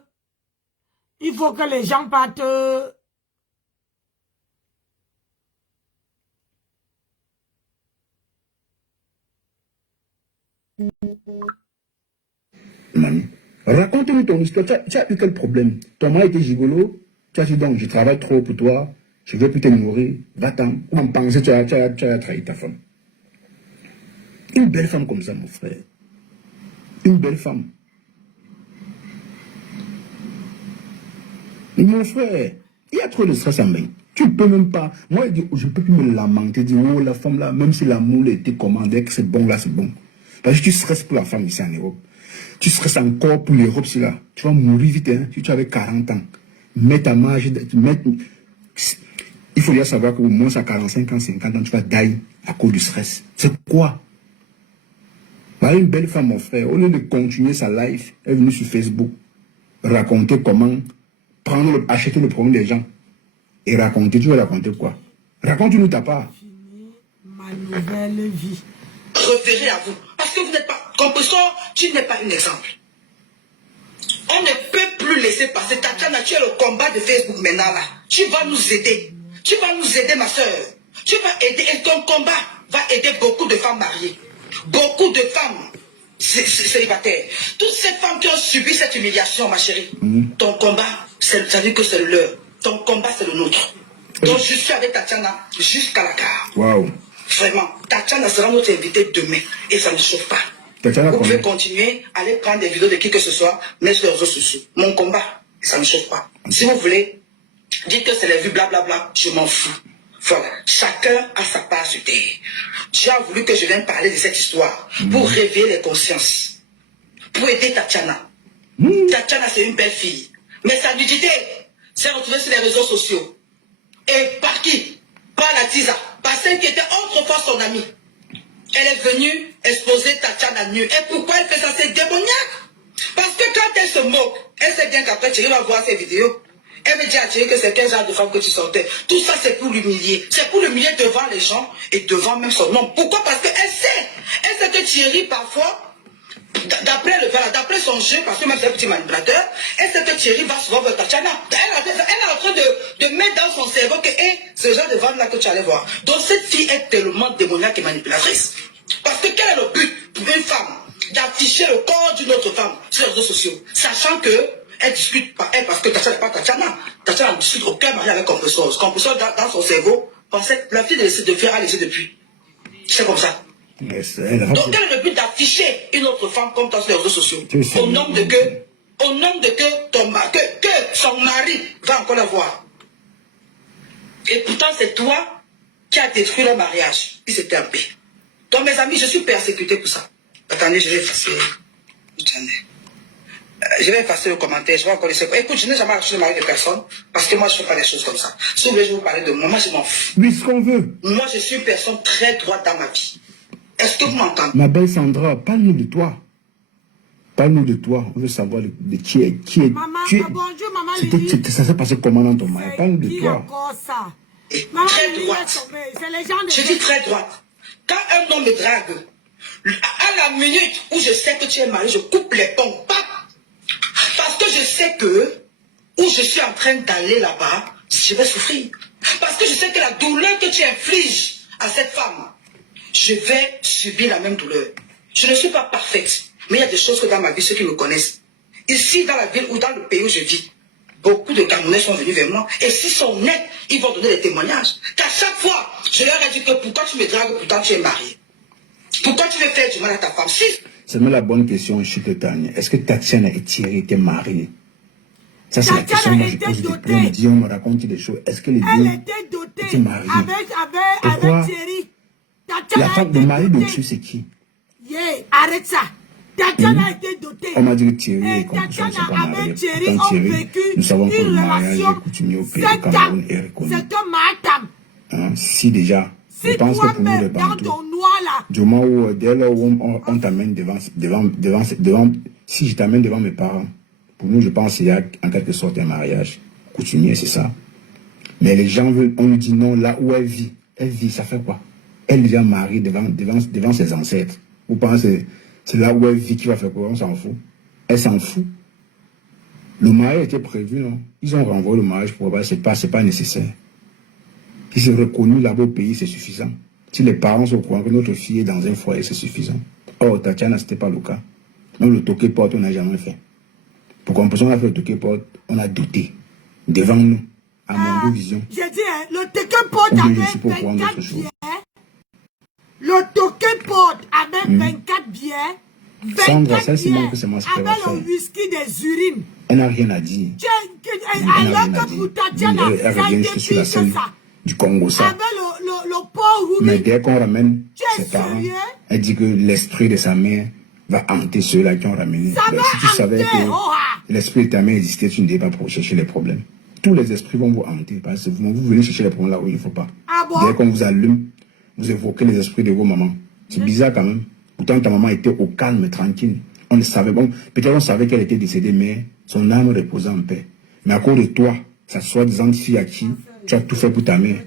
Il faut que les gens partent. Manu, raconte-nous ton histoire. Tu as eu quel problème? Ton mari était gigolo. Tu as dit donc, je travaille trop pour toi. Je ne veux plus te nourrir. Va-t'en. Comment penser tu as trahi ta femme? Une belle femme comme ça, mon frère. Une belle femme. Mon frère, il y a trop de stress en main. Tu ne peux même pas. Moi, je ne peux plus me lamenter. Dire, oh, la femme là, même si l'amour était commandé, que c'est bon là, c'est bon. Parce que tu stresses pour la femme ici en Europe. Tu stresses encore pour l'Europe, c'est là. Tu vas mourir vite, hein, si tu avais 40 ans. Mets ta marge, il faut bien savoir qu'au moins à 45 ans, 50 ans, tu vas die à cause du stress. C'est quoi? Voilà une belle femme, mon frère. Au lieu de continuer sa life, elle est venue sur Facebook raconter comment acheter le problème des gens. Et raconter, tu veux raconter quoi? Raconte-nous ta part. Ma nouvelle vie. Référez à vous. Parce que vous n'êtes pas... Compresseur, tu n'es pas un exemple. On ne peut plus laisser passer. Tatiana, tu es le combat de Facebook maintenant là. Tu vas nous aider. Tu vas nous aider, ma soeur. Tu vas aider. Et ton combat va aider beaucoup de femmes mariées. Beaucoup de femmes célibataires. Toutes ces femmes qui ont subi cette humiliation, ma chérie. Ton combat, ça veut dire que c'est le leur. Ton combat, c'est le nôtre. Donc je suis avec Tatiana jusqu'à la gare. Waouh. Vraiment, Tatiana sera notre invitée demain et ça ne chauffe pas. Tatiana, vous pouvez continuer à aller prendre des vidéos de qui que ce soit, mais sur les réseaux sociaux. Mon combat, ça ne chauffe pas. Si vous voulez, dites que c'est les vues, blablabla, je m'en fous. Voilà, chacun a sa part sur terre. Dieu a voulu que je vienne parler de cette histoire pour réveiller les consciences, pour aider Tatiana. Tatiana, c'est une belle fille, mais sa nudité s'est retrouvée sur les réseaux sociaux. Et par qui? Par la Tisa, par celle qui était autrefois son amie. Elle est venue exposer Tatiana nue. Et pourquoi elle fait ça? C'est démoniaque. Parce que quand elle se moque, elle sait bien qu'après Thierry va voir ses vidéos. Elle me dit à Thierry que c'est quel genre de femme que tu sortais. Tout ça, c'est pour l'humilier. C'est pour l'humilier devant les gens et devant même son nom. Pourquoi? Parce qu'elle sait. Elle sait que Thierry, parfois, d'après son jeu, parce que même c'est un petit manipulateur, elle sait que Thierry va souvent voir Tatiana. Elle est en train de mettre dans son cerveau que c'est le genre de vente là que tu allais voir. Donc cette fille est tellement démoniaque et manipulatrice. Parce que quel est le but pour une femme d'afficher le corps d'une autre femme sur les réseaux sociaux, sachant que elle discute pas elle parce que Tatiana n'est pas Tatiana. Tatiana ne discute aucun mari avec Compressor. Compressor dans son cerveau pensait que la fille de Fier a laissé depuis. C'est comme ça. Donc quel est le but d'afficher une autre femme comme toi sur les réseaux sociaux? Au nom de que son mari va encore la voir. Et pourtant c'est toi qui as détruit le mariage. Il s'était en paix. Donc mes amis, je suis persécuté pour ça. Attendez, je vais effacer. Je vais effacer le commentaire, je vais encore laisser. Écoute, je n'ai jamais acheté le mari de personne, parce que moi je ne fais pas des choses comme ça. Si vous voulez, je vais vous parler de moi, moi je m'en fous. Oui, ce qu'on veut. Moi je suis une personne très droite dans ma vie. Est-ce que vous m'entendez? Ma belle Sandra, parle-nous de toi. Parle-nous de toi. On veut savoir de qui est. Maman, tu es, bonjour, maman Lily. ça s'est passé comment dans ton mari? Parle-nous de toi. Encore ça. Et Maman très Lily droite. est tombée. C'est les gens de Je dis très droite. Quand un homme me drague, à la minute où je sais que tu es marié, je coupe les ponts. Parce que je sais que où je suis en train d'aller là-bas, je vais souffrir. Parce que je sais que la douleur que tu infliges à cette femme, je vais subir la même douleur. Je ne suis pas parfaite, mais il y a des choses que dans ma vie, ceux qui me connaissent, ici dans la ville ou dans le pays où je vis, beaucoup de Camerounais sont venus vers moi. Et s'ils sont nets, ils vont donner des témoignages. Qu'à chaque fois, je leur ai dit que pourquoi tu me dragues, pourtant tu es marié. Pourquoi tu veux faire du mal à ta femme? Si. C'est même la bonne question, Chute Tania. Est-ce que Tatiana et Thierry étaient mariés? Ça, c'est la question que je pose depuis. On me dit, on me raconte des choses. Est-ce que les deux étaient mariés? Avec Thierry. La femme de mari de Dieu, c'est qui? Arrête ça. Tatiana a été dotée. On m'a dit que Thierry et Compressor ne sont pas mariés. Pourtant, Thierry, nous savons que le mariage est coutumier au pays du Cameroun est reconnu. C'est un madame. Si déjà, je pense que pour nous les Bantous, du moment où, dès lors où on t'amène devant, si je t'amène devant mes parents, pour nous, je pense qu'il y a en quelque sorte un mariage coutumier, c'est ça. Mais les gens veulent, on nous dit non, là où elle vit, ça fait quoi? Elle est déjà mariée devant ses ancêtres. Vous pensez, c'est là où elle vit qui va faire quoi? On s'en fout. Elle s'en fout. Le mariage était prévu, non? Ils ont renvoyé le mariage pour c'est pas nécessaire. Si c'est reconnu là-bas au pays, c'est suffisant. Si les parents sont au courant que notre fille est dans un foyer, c'est suffisant. Or, Tatiana, c'était pas le cas. Même le toqué porte, on n'a jamais fait. Pour qu'on puisse faire le toqué porte, on a doté. Devant nous, à mon vision. J'ai dit, hein, le toqué porte avait 24 billets. Le toqué porte avait 24 billets. 24 billets. Avec le whisky des urines. Elle n'a rien à dire. Alors que pour Tatiana, ça a été pire que ça. Du Congo, ça. Avec le pauvre Ruby. Mais dès qu'on ramène ses parents, elle dit que l'esprit de sa mère va hanter ceux-là qui ont ramené. Ça va si tu savais que l'esprit de ta mère existait, tu ne devais pas pour chercher les problèmes. Tous les esprits vont vous hanter parce que vous venez chercher les problèmes là où il ne faut pas. Ah bon? Dès qu'on vous allume, vous évoquez les esprits de vos mamans. C'est bizarre quand même. Pourtant, ta maman était au calme, tranquille. On ne savait pas. Peut-être on savait qu'elle était décédée, mais son âme reposait en paix. Mais à cause de toi, sa soi-disant fille à qui tu as tout fait pour ta mère,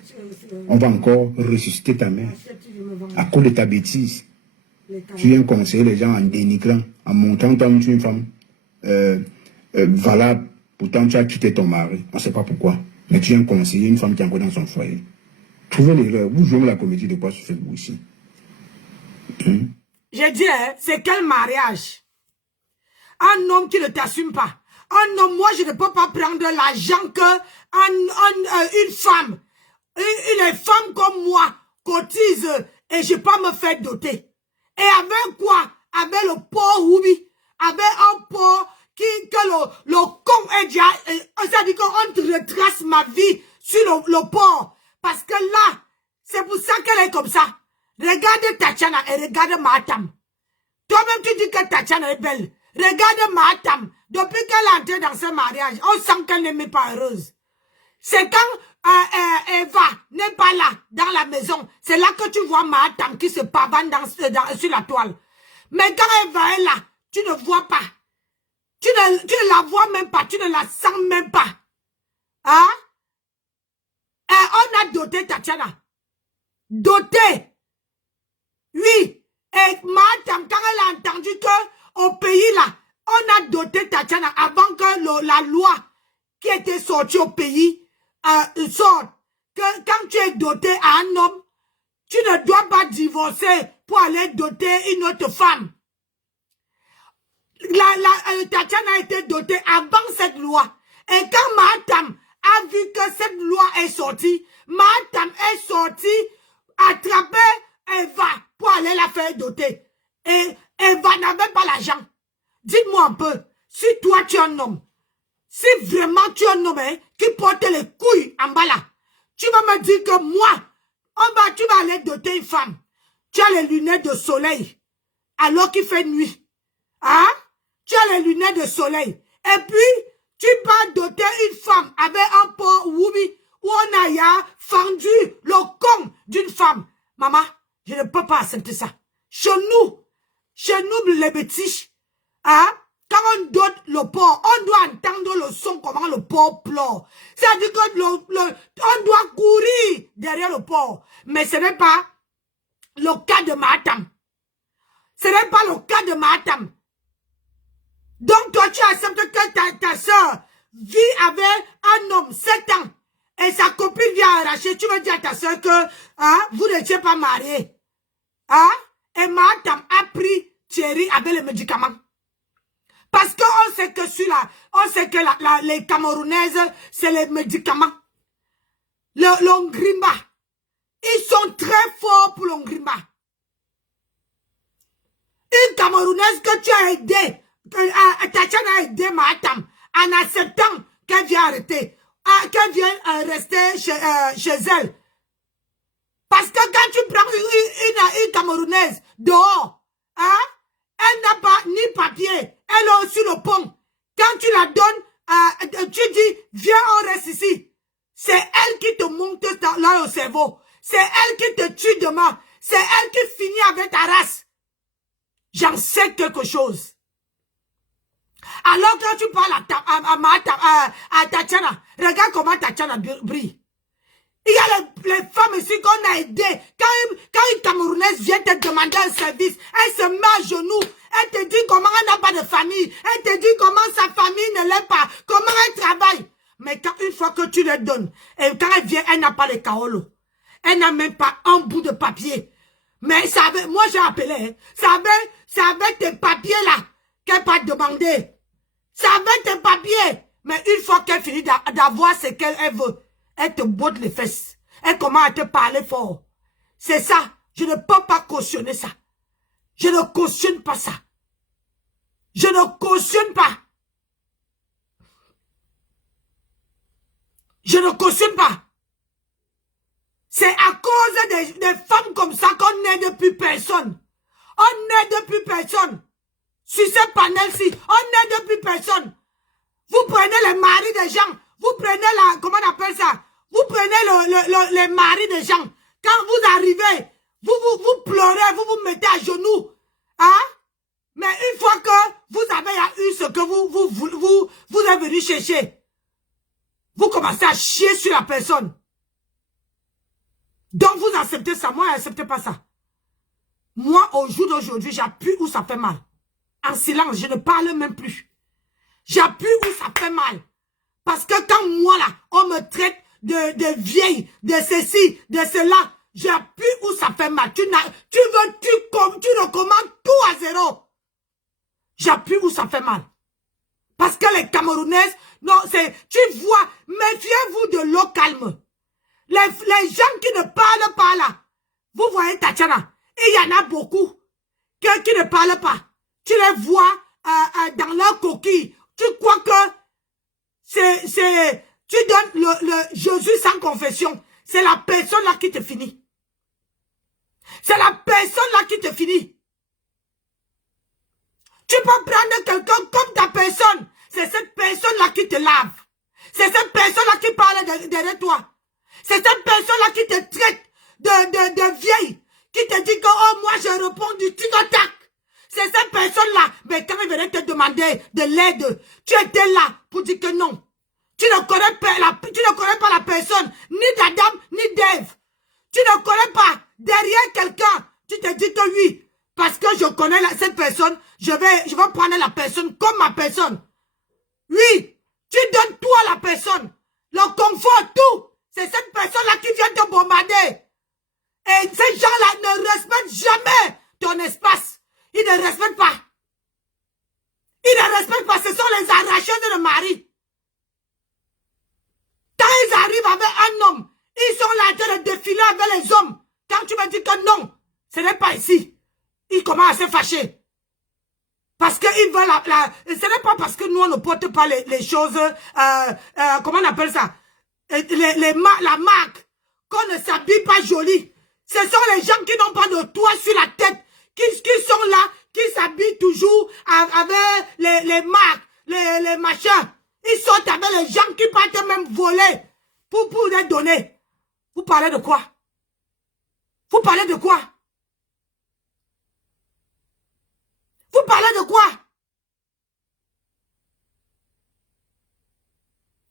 on va encore ressusciter ta mère. À cause de ta bêtise, tu viens conseiller les gens en dénigrant, en montrant toi tu es une femme valable. Pourtant, tu as quitté ton mari. On ne sait pas pourquoi. Mais tu viens conseiller une femme qui est encore dans son foyer. Trouvez l'erreur. Vous jouez la comédie de quoi sur Facebook ici? J'ai dit, hein, c'est quel mariage? Un homme qui ne t'assume pas. Un homme, moi, je ne peux pas prendre l'argent que une femme, une femme comme moi, cotise et je ne peux pas me faire doter. Et avec quoi? Avec le pauvre Ruby. Avec un pauvre que le con est déjà... Ça dit qu'on te retrace ma vie sur le port. Parce que là, c'est pour ça qu'elle est comme ça. Regarde Tatiana et regarde Matam. Toi-même, tu dis que Tatiana est belle. Regarde Matam. Depuis qu'elle est entrée dans ce mariage, on sent qu'elle n'est même pas heureuse. C'est quand Eva n'est pas là, dans la maison. C'est là que tu vois Matam qui se pavane sur la toile. Mais quand Eva est là, tu ne vois pas. Tu ne la vois même pas. Tu ne la sens même pas. Hein? On a doté Tatiana. Doté. Oui. Et Matam, quand elle a entendu que au pays là, on a doté Tatiana avant que la loi qui était sortie au pays sorte. Que quand tu es doté à un homme, tu ne dois pas divorcer pour aller doter une autre femme. Tatiana a été dotée avant cette loi. Et quand Matam a vu que cette loi est sortie, Matam est sortie attraper Eva pour aller la faire doter. Et Eva n'avait pas l'argent. Dites-moi un peu, si toi tu es un homme, si vraiment tu es un homme qui porte les couilles en bas là, tu vas me dire que moi, tu vas aller doter une femme. Tu as les lunettes de soleil alors qu'il fait nuit. Hein? Tu as les lunettes de soleil. Et puis, tu vas doter une femme avec un pot Ruby où on a fendu le con d'une femme. Maman, je ne peux pas accepter ça. Chez nous les bêtises, hein? Quand on dote le porc, on doit entendre le son, comment le porc pleure. C'est-à-dire que on doit courir derrière le porc. Mais ce n'est pas le cas de Matam. Ce n'est pas le cas de Matam. Donc toi, tu acceptes que ta soeur vit avec un homme 7 ans et sa copine vient arracher. Tu veux dire à ta soeur que vous n'étiez pas mariés. Hein? Et Matam a pris Thierry avec les médicaments. Parce qu'on sait que on sait que les Camerounaises, c'est les médicaments. L'ongrimba. Ils sont très forts pour l'ongrimba. Une Camerounaise que tu as aidé, Tatiana a aidé Matam en acceptant qu'elle vient arrêter, qu'elle vient rester chez elle. Parce que quand tu prends une Camerounaise dehors, hein, elle n'a pas ni papier, elle est sur le pont. Quand tu la donnes, tu dis, viens, on reste ici. C'est elle qui te monte dans le cerveau. C'est elle qui te tue demain. C'est elle qui finit avec ta race. J'en sais quelque chose. Alors quand tu parles à Tatiana, regarde comment Tatiana brille. Il y a les femmes ici qu'on a aidées. Quand une Camerounaise vient te demander un service, elle se met à genoux. Elle te dit comment elle n'a pas de famille. Elle te dit comment sa famille ne l'aime pas. Comment elle travaille. Mais quand une fois que tu le donnes, et quand elle vient, elle n'a pas les kaolo. Elle n'a même pas un bout de papier. Mais ça avait, moi j'ai appelé, hein, ça avait tes papiers là, qu'elle pas demandé. Ça avait tes papiers. Mais une fois qu'elle finit d'avoir ce qu'elle veut, elle te botte les fesses. Elle commence à te parler fort. C'est ça. Je ne peux pas cautionner ça. Je ne cautionne pas ça. Je ne cautionne pas. Je ne cautionne pas. C'est à cause des femmes comme ça qu'on n'aide plus personne. On n'aide plus personne. Sur ce panel-ci, on n'aide plus personne. Vous prenez les maris des gens. Vous prenez la... Comment on appelle ça? Vous prenez les maris des gens. Quand vous arrivez, vous pleurez, vous vous mettez à genoux. Hein? Mais une fois que vous avez eu ce que vous êtes venu chercher, vous commencez à chier sur la personne. Donc vous acceptez ça, moi n'acceptez pas ça. Moi, au jour d'aujourd'hui, j'appuie où ça fait mal. En silence, je ne parle même plus. J'appuie où ça fait mal. Parce que quand moi là, on me traite de vieille, de ceci, de cela, j'appuie où ça fait mal. Tu recommences tout à zéro. J'appuie où ça fait mal. Parce que les Camerounaises, non, tu vois, méfiez-vous de l'eau calme. Les gens qui ne parlent pas là, vous voyez Tatiana, il y en a beaucoup qui ne parlent pas. Tu les vois dans leur coquille. Tu crois que tu donnes le Jésus sans confession. C'est la personne là qui te finit. C'est la personne là qui te finit. Tu peux prendre quelqu'un comme ta personne. C'est cette personne là qui te lave. C'est cette personne là qui parle derrière toi. C'est cette personne-là qui te traite de vieille, qui te dit que, oh, moi, je réponds du tic-tac. C'est cette personne-là. Mais quand il venait te demander de l'aide, tu étais là pour dire que non. Tu ne connais pas la personne, ni d'Adam, ni d'Ève. Tu ne connais pas. Derrière quelqu'un, tu te dis que oui, parce que je connais cette personne, je vais prendre la personne comme ma personne. Oui, tu donnes tout à la personne. Le confort, tout. C'est cette personne-là qui vient te bombarder. Et ces gens-là ne respectent jamais ton espace. Ils ne respectent pas. Ils ne respectent pas. Ce sont les arracheurs de mari. Quand ils arrivent avec un homme, ils sont là en train de défiler avec les hommes. Quand tu me dis que non, ce n'est pas ici. Ils commencent à se fâcher. Parce qu'ils veulent ce n'est pas parce que nous, on ne porte pas les choses... comment on appelle ça? La marque, qu'on ne s'habille pas joli. Ce sont les gens qui n'ont pas de toit sur la tête, qui sont là, qui s'habillent toujours avec les marques, les machins. Ils sont avec les gens qui partent même voler pour les donner. Vous parlez de quoi? Vous parlez de quoi? Vous parlez de quoi?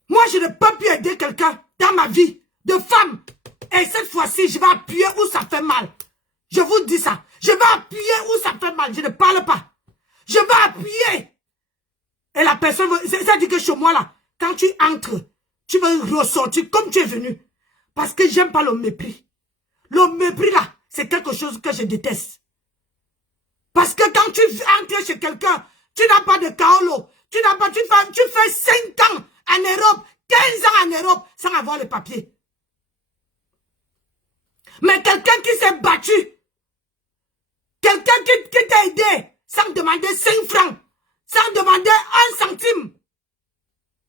Moi, je ne peux plus aider quelqu'un dans ma vie de femme. Et cette fois-ci, je vais appuyer où ça fait mal. Je vous dis ça. Je vais appuyer où ça fait mal. Je ne parle pas. Je vais appuyer. Et la personne, c'est-à-dire que chez moi, là, quand tu entres, tu veux ressortir comme tu es venu. Parce que j'aime pas le mépris. Le mépris, là, c'est quelque chose que je déteste. Parce que quand tu entres chez quelqu'un, tu n'as pas de kaolo. Tu fais 5 ans en Europe, 15 ans en Europe, sans avoir le papier. Mais quelqu'un qui s'est battu, quelqu'un qui t'a aidé, sans demander 5 francs, sans demander 1 centime,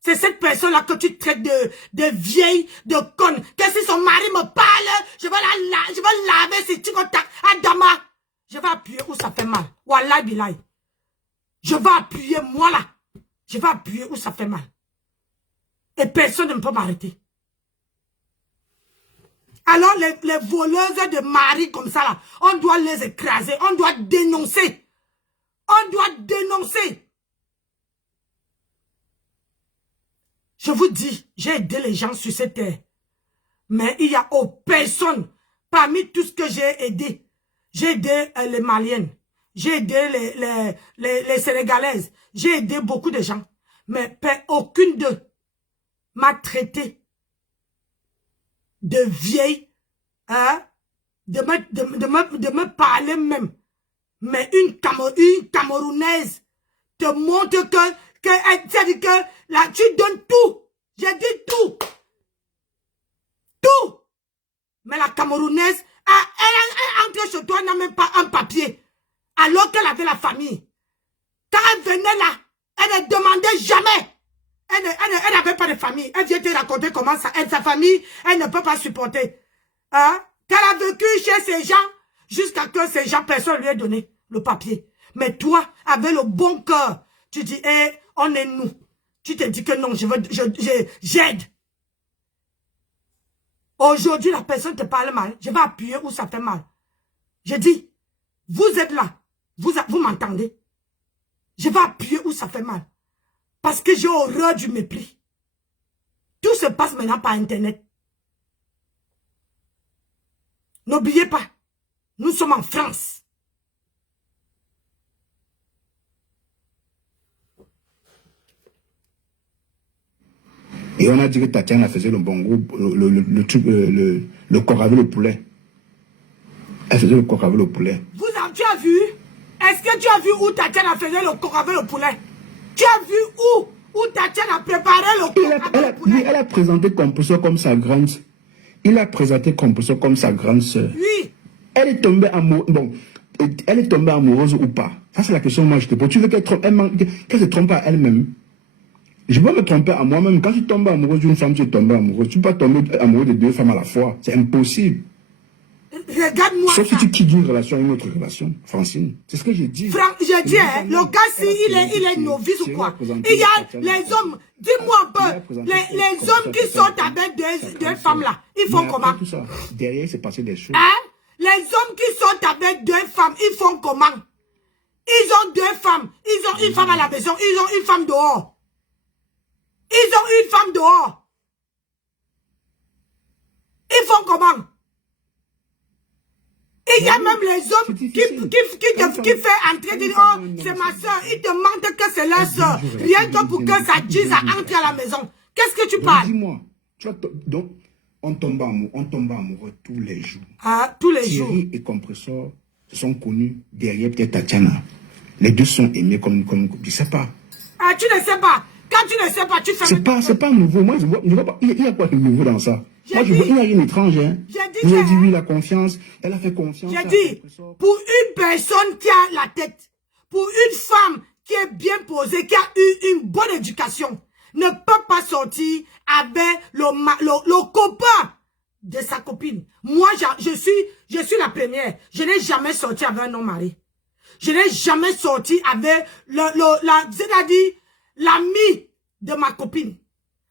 c'est cette personne-là que tu traites de vieille, de conne. Que si son mari me parle, je vais laver ses tic-tac à Dama. Je vais appuyer où ça fait mal. Wallah bilay. Je vais appuyer moi là. Je vais appuyer où ça fait mal. Et personne ne peut m'arrêter. Alors les voleuses de mari comme ça là, on doit les écraser, on doit dénoncer. On doit dénoncer. Je vous dis, j'ai aidé les gens sur cette terre. Mais il n'y a personne, parmi tout ce que j'ai aidé les Maliennes, j'ai aidé les Sénégalaises, j'ai aidé beaucoup de gens. Mais aucune d'eux m'a traité de vieille, hein, de me parler même. Mais une Camerounaise te montre c'est-à-dire que là, tu donnes tout. J'ai dit tout. Tout. Mais la Camerounaise, elle entre chez toi, elle n'a même pas un papier. Alors qu'elle avait la famille. Quand elle venait là, elle ne demandait jamais. Elle n'avait pas de famille. Elle vient te raconter comment ça aide sa famille. Elle ne peut pas supporter. Hein? Qu'elle a vécu chez ces gens jusqu'à que ces gens, personne lui ait donné le papier. Mais toi, avec le bon cœur, tu dis, on est nous. Tu te dis que non, j'aide. Aujourd'hui, la personne te parle mal. Je vais appuyer où ça fait mal. Je dis, vous êtes là. Vous m'entendez? Je vais appuyer où ça fait mal. Parce que j'ai horreur du mépris. Tout se passe maintenant par Internet. N'oubliez pas, nous sommes en France. Et on a dit que Tatiana faisait le bongo, le coq avec le poulet. Elle faisait le coq avec le poulet. Tu as vu? Est-ce que tu as vu où Tatiana faisait le coq avec le poulet? Tu as vu où Tatiana préparait le coq avec le poulet? Elle a présenté Composo comme sa grande. Il a présenté Composo comme sa grande sœur. Oui. Elle est tombée amoureuse. Bon, elle est tombée amoureuse ou pas? Ça, c'est la question que moi je te pose. Tu veux qu'elle se trompe à elle-même? Je peux me tromper à moi-même. Quand tu tombes amoureuse d'une femme, tu es tombé amoureuse. Tu ne peux pas tomber amoureux de deux femmes à la fois. C'est impossible. Regarde-moi. Sauf si tu quittes une relation à une autre relation, Francine. C'est ce que j'ai dit. Je dis, le gars, il est novice ou quoi? Il y a les hommes, dis-moi un peu, les hommes qui sortent avec deux femmes là, ils font comment? Tout ça, derrière, il s'est passé des choses. Hein? Les hommes qui sortent avec deux femmes, ils font comment? Ils ont deux femmes. Ils ont une femme à la maison, ils ont une femme dehors. Ils ont une femme dehors. Ils font comment? Il y a même les hommes qui fait entrer, disent, oh, c'est ma soeur. Ils te mentent que c'est leur soeur. Rien que pour que ça dise à entrer à la maison. Qu'est-ce que tu parles? Dis-moi, donc, on tombe amoureux tous les jours. Ah, tous les jours. Thierry et Compressor se sont connus derrière peut-être Tatiana. Les deux sont aimés comme je sais pas. Ah, tu ne sais pas. Quand tu ne sais pas, tu fais... C'est pas nouveau. Moi, je vois pas. Il y a quoi de nouveau dans ça? Moi, je vois, il n'y a rien d'étrange. Hein. J'ai dit oui, la confiance. Elle a fait confiance. J'ai dit, pour une personne qui a la tête, pour une femme qui est bien posée, qui a eu une bonne éducation, ne peut pas sortir avec le copain de sa copine. Moi, je suis la première. Je n'ai jamais sorti avec un non-mari. Je n'ai jamais sorti avec c'est-à-dire l'ami de ma copine.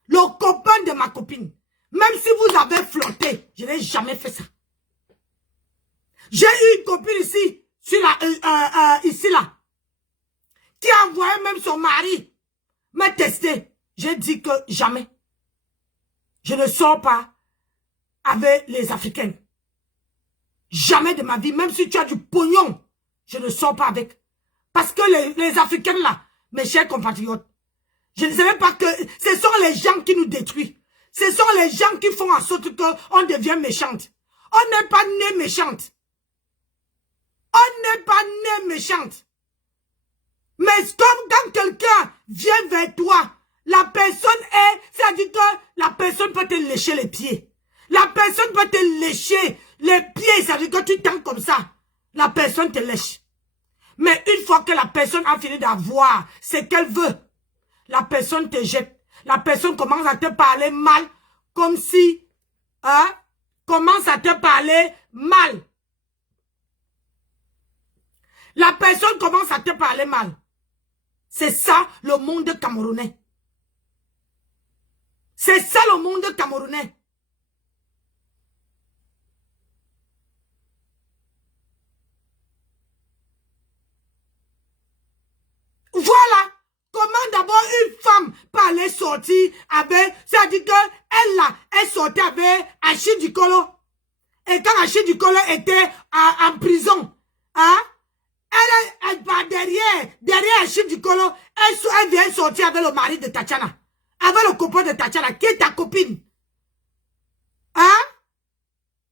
Le copain de ma copine. Même si vous avez flotté, je n'ai jamais fait ça. J'ai eu une copine ici, ici là, qui a envoyé même son mari me tester. J'ai dit que jamais. Je ne sors pas avec les Africaines. Jamais de ma vie, même si tu as du pognon, je ne sors pas avec. Parce que les Africaines là, mes chers compatriotes, je ne savais pas que ce sont les gens qui nous détruisent. Ce sont les gens qui font en sorte qu'on devient méchante. On n'est pas né méchante. On n'est pas né méchante. Mais comme quand quelqu'un vient vers toi, la personne c'est-à-dire que la personne peut te lécher les pieds. La personne peut te lécher les pieds, c'est-à-dire que tu tends comme ça. La personne te lèche. Mais une fois que la personne a fini d'avoir ce qu'elle veut, la personne te jette. La personne commence à te parler mal, comme si, commence à te parler mal. La personne commence à te parler mal. C'est ça le monde camerounais. C'est ça le monde camerounais. Voilà comment d'abord une femme, par aller sortir avec, c'est-à-dire qu'elle là, elle sortait avec Achille Dikolo. Et quand Achille Dikolo était en prison, hein, elle va derrière Achille Dikolo, elle vient sortir avec le mari de Tatiana. Avec le copain de Tatiana, qui est ta copine. Hein?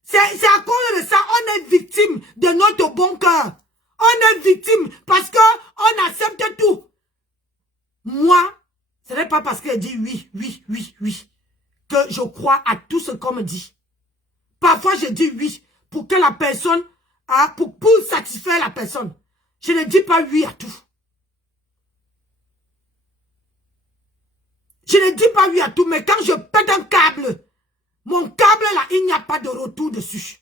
C'est à cause de ça, on est victime de notre bon cœur. On est victime parce que on accepte tout. Moi, ce n'est pas parce qu'elle dit oui, que je crois à tout ce qu'on me dit. Parfois, je dis oui pour que la personne, hein, pour satisfaire la personne. Je ne dis pas oui à tout. Je ne dis pas oui à tout, mais quand je pète un câble, mon câble là, il n'y a pas de retour dessus.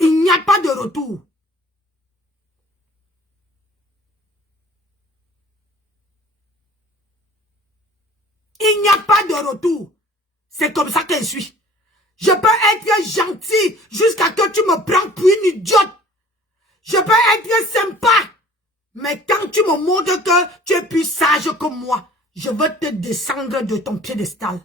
Il n'y a pas de retour. Il n'y a pas de retour. C'est comme ça que je suis. Je peux être gentil jusqu'à que tu me prends pour une idiote. Je peux être sympa. Mais quand tu me montres que tu es plus sage que moi, je veux te descendre de ton piédestal.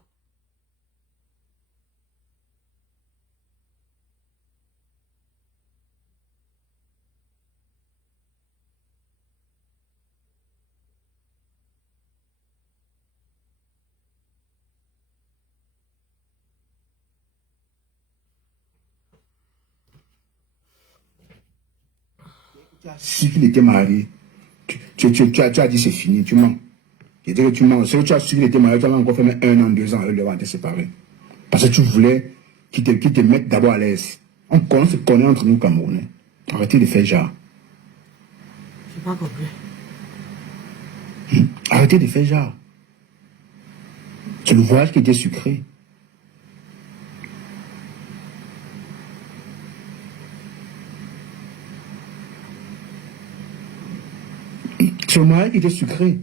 Si qu'il était marié, tu as dit c'est fini, tu mens. Il dit que tu mens. Si tu as su qu'il était marié, tu as encore fait 1 an, 2 ans, eux devant te séparer. Parce que tu voulais qu'il te mette d'abord à l'aise. On se connaît entre nous Camerounais. Arrêtez de faire genre. Je n'ai pas compris. Arrêtez de faire genre. C'est le voyage qui était sucré. C'est le mariage qui était sucré.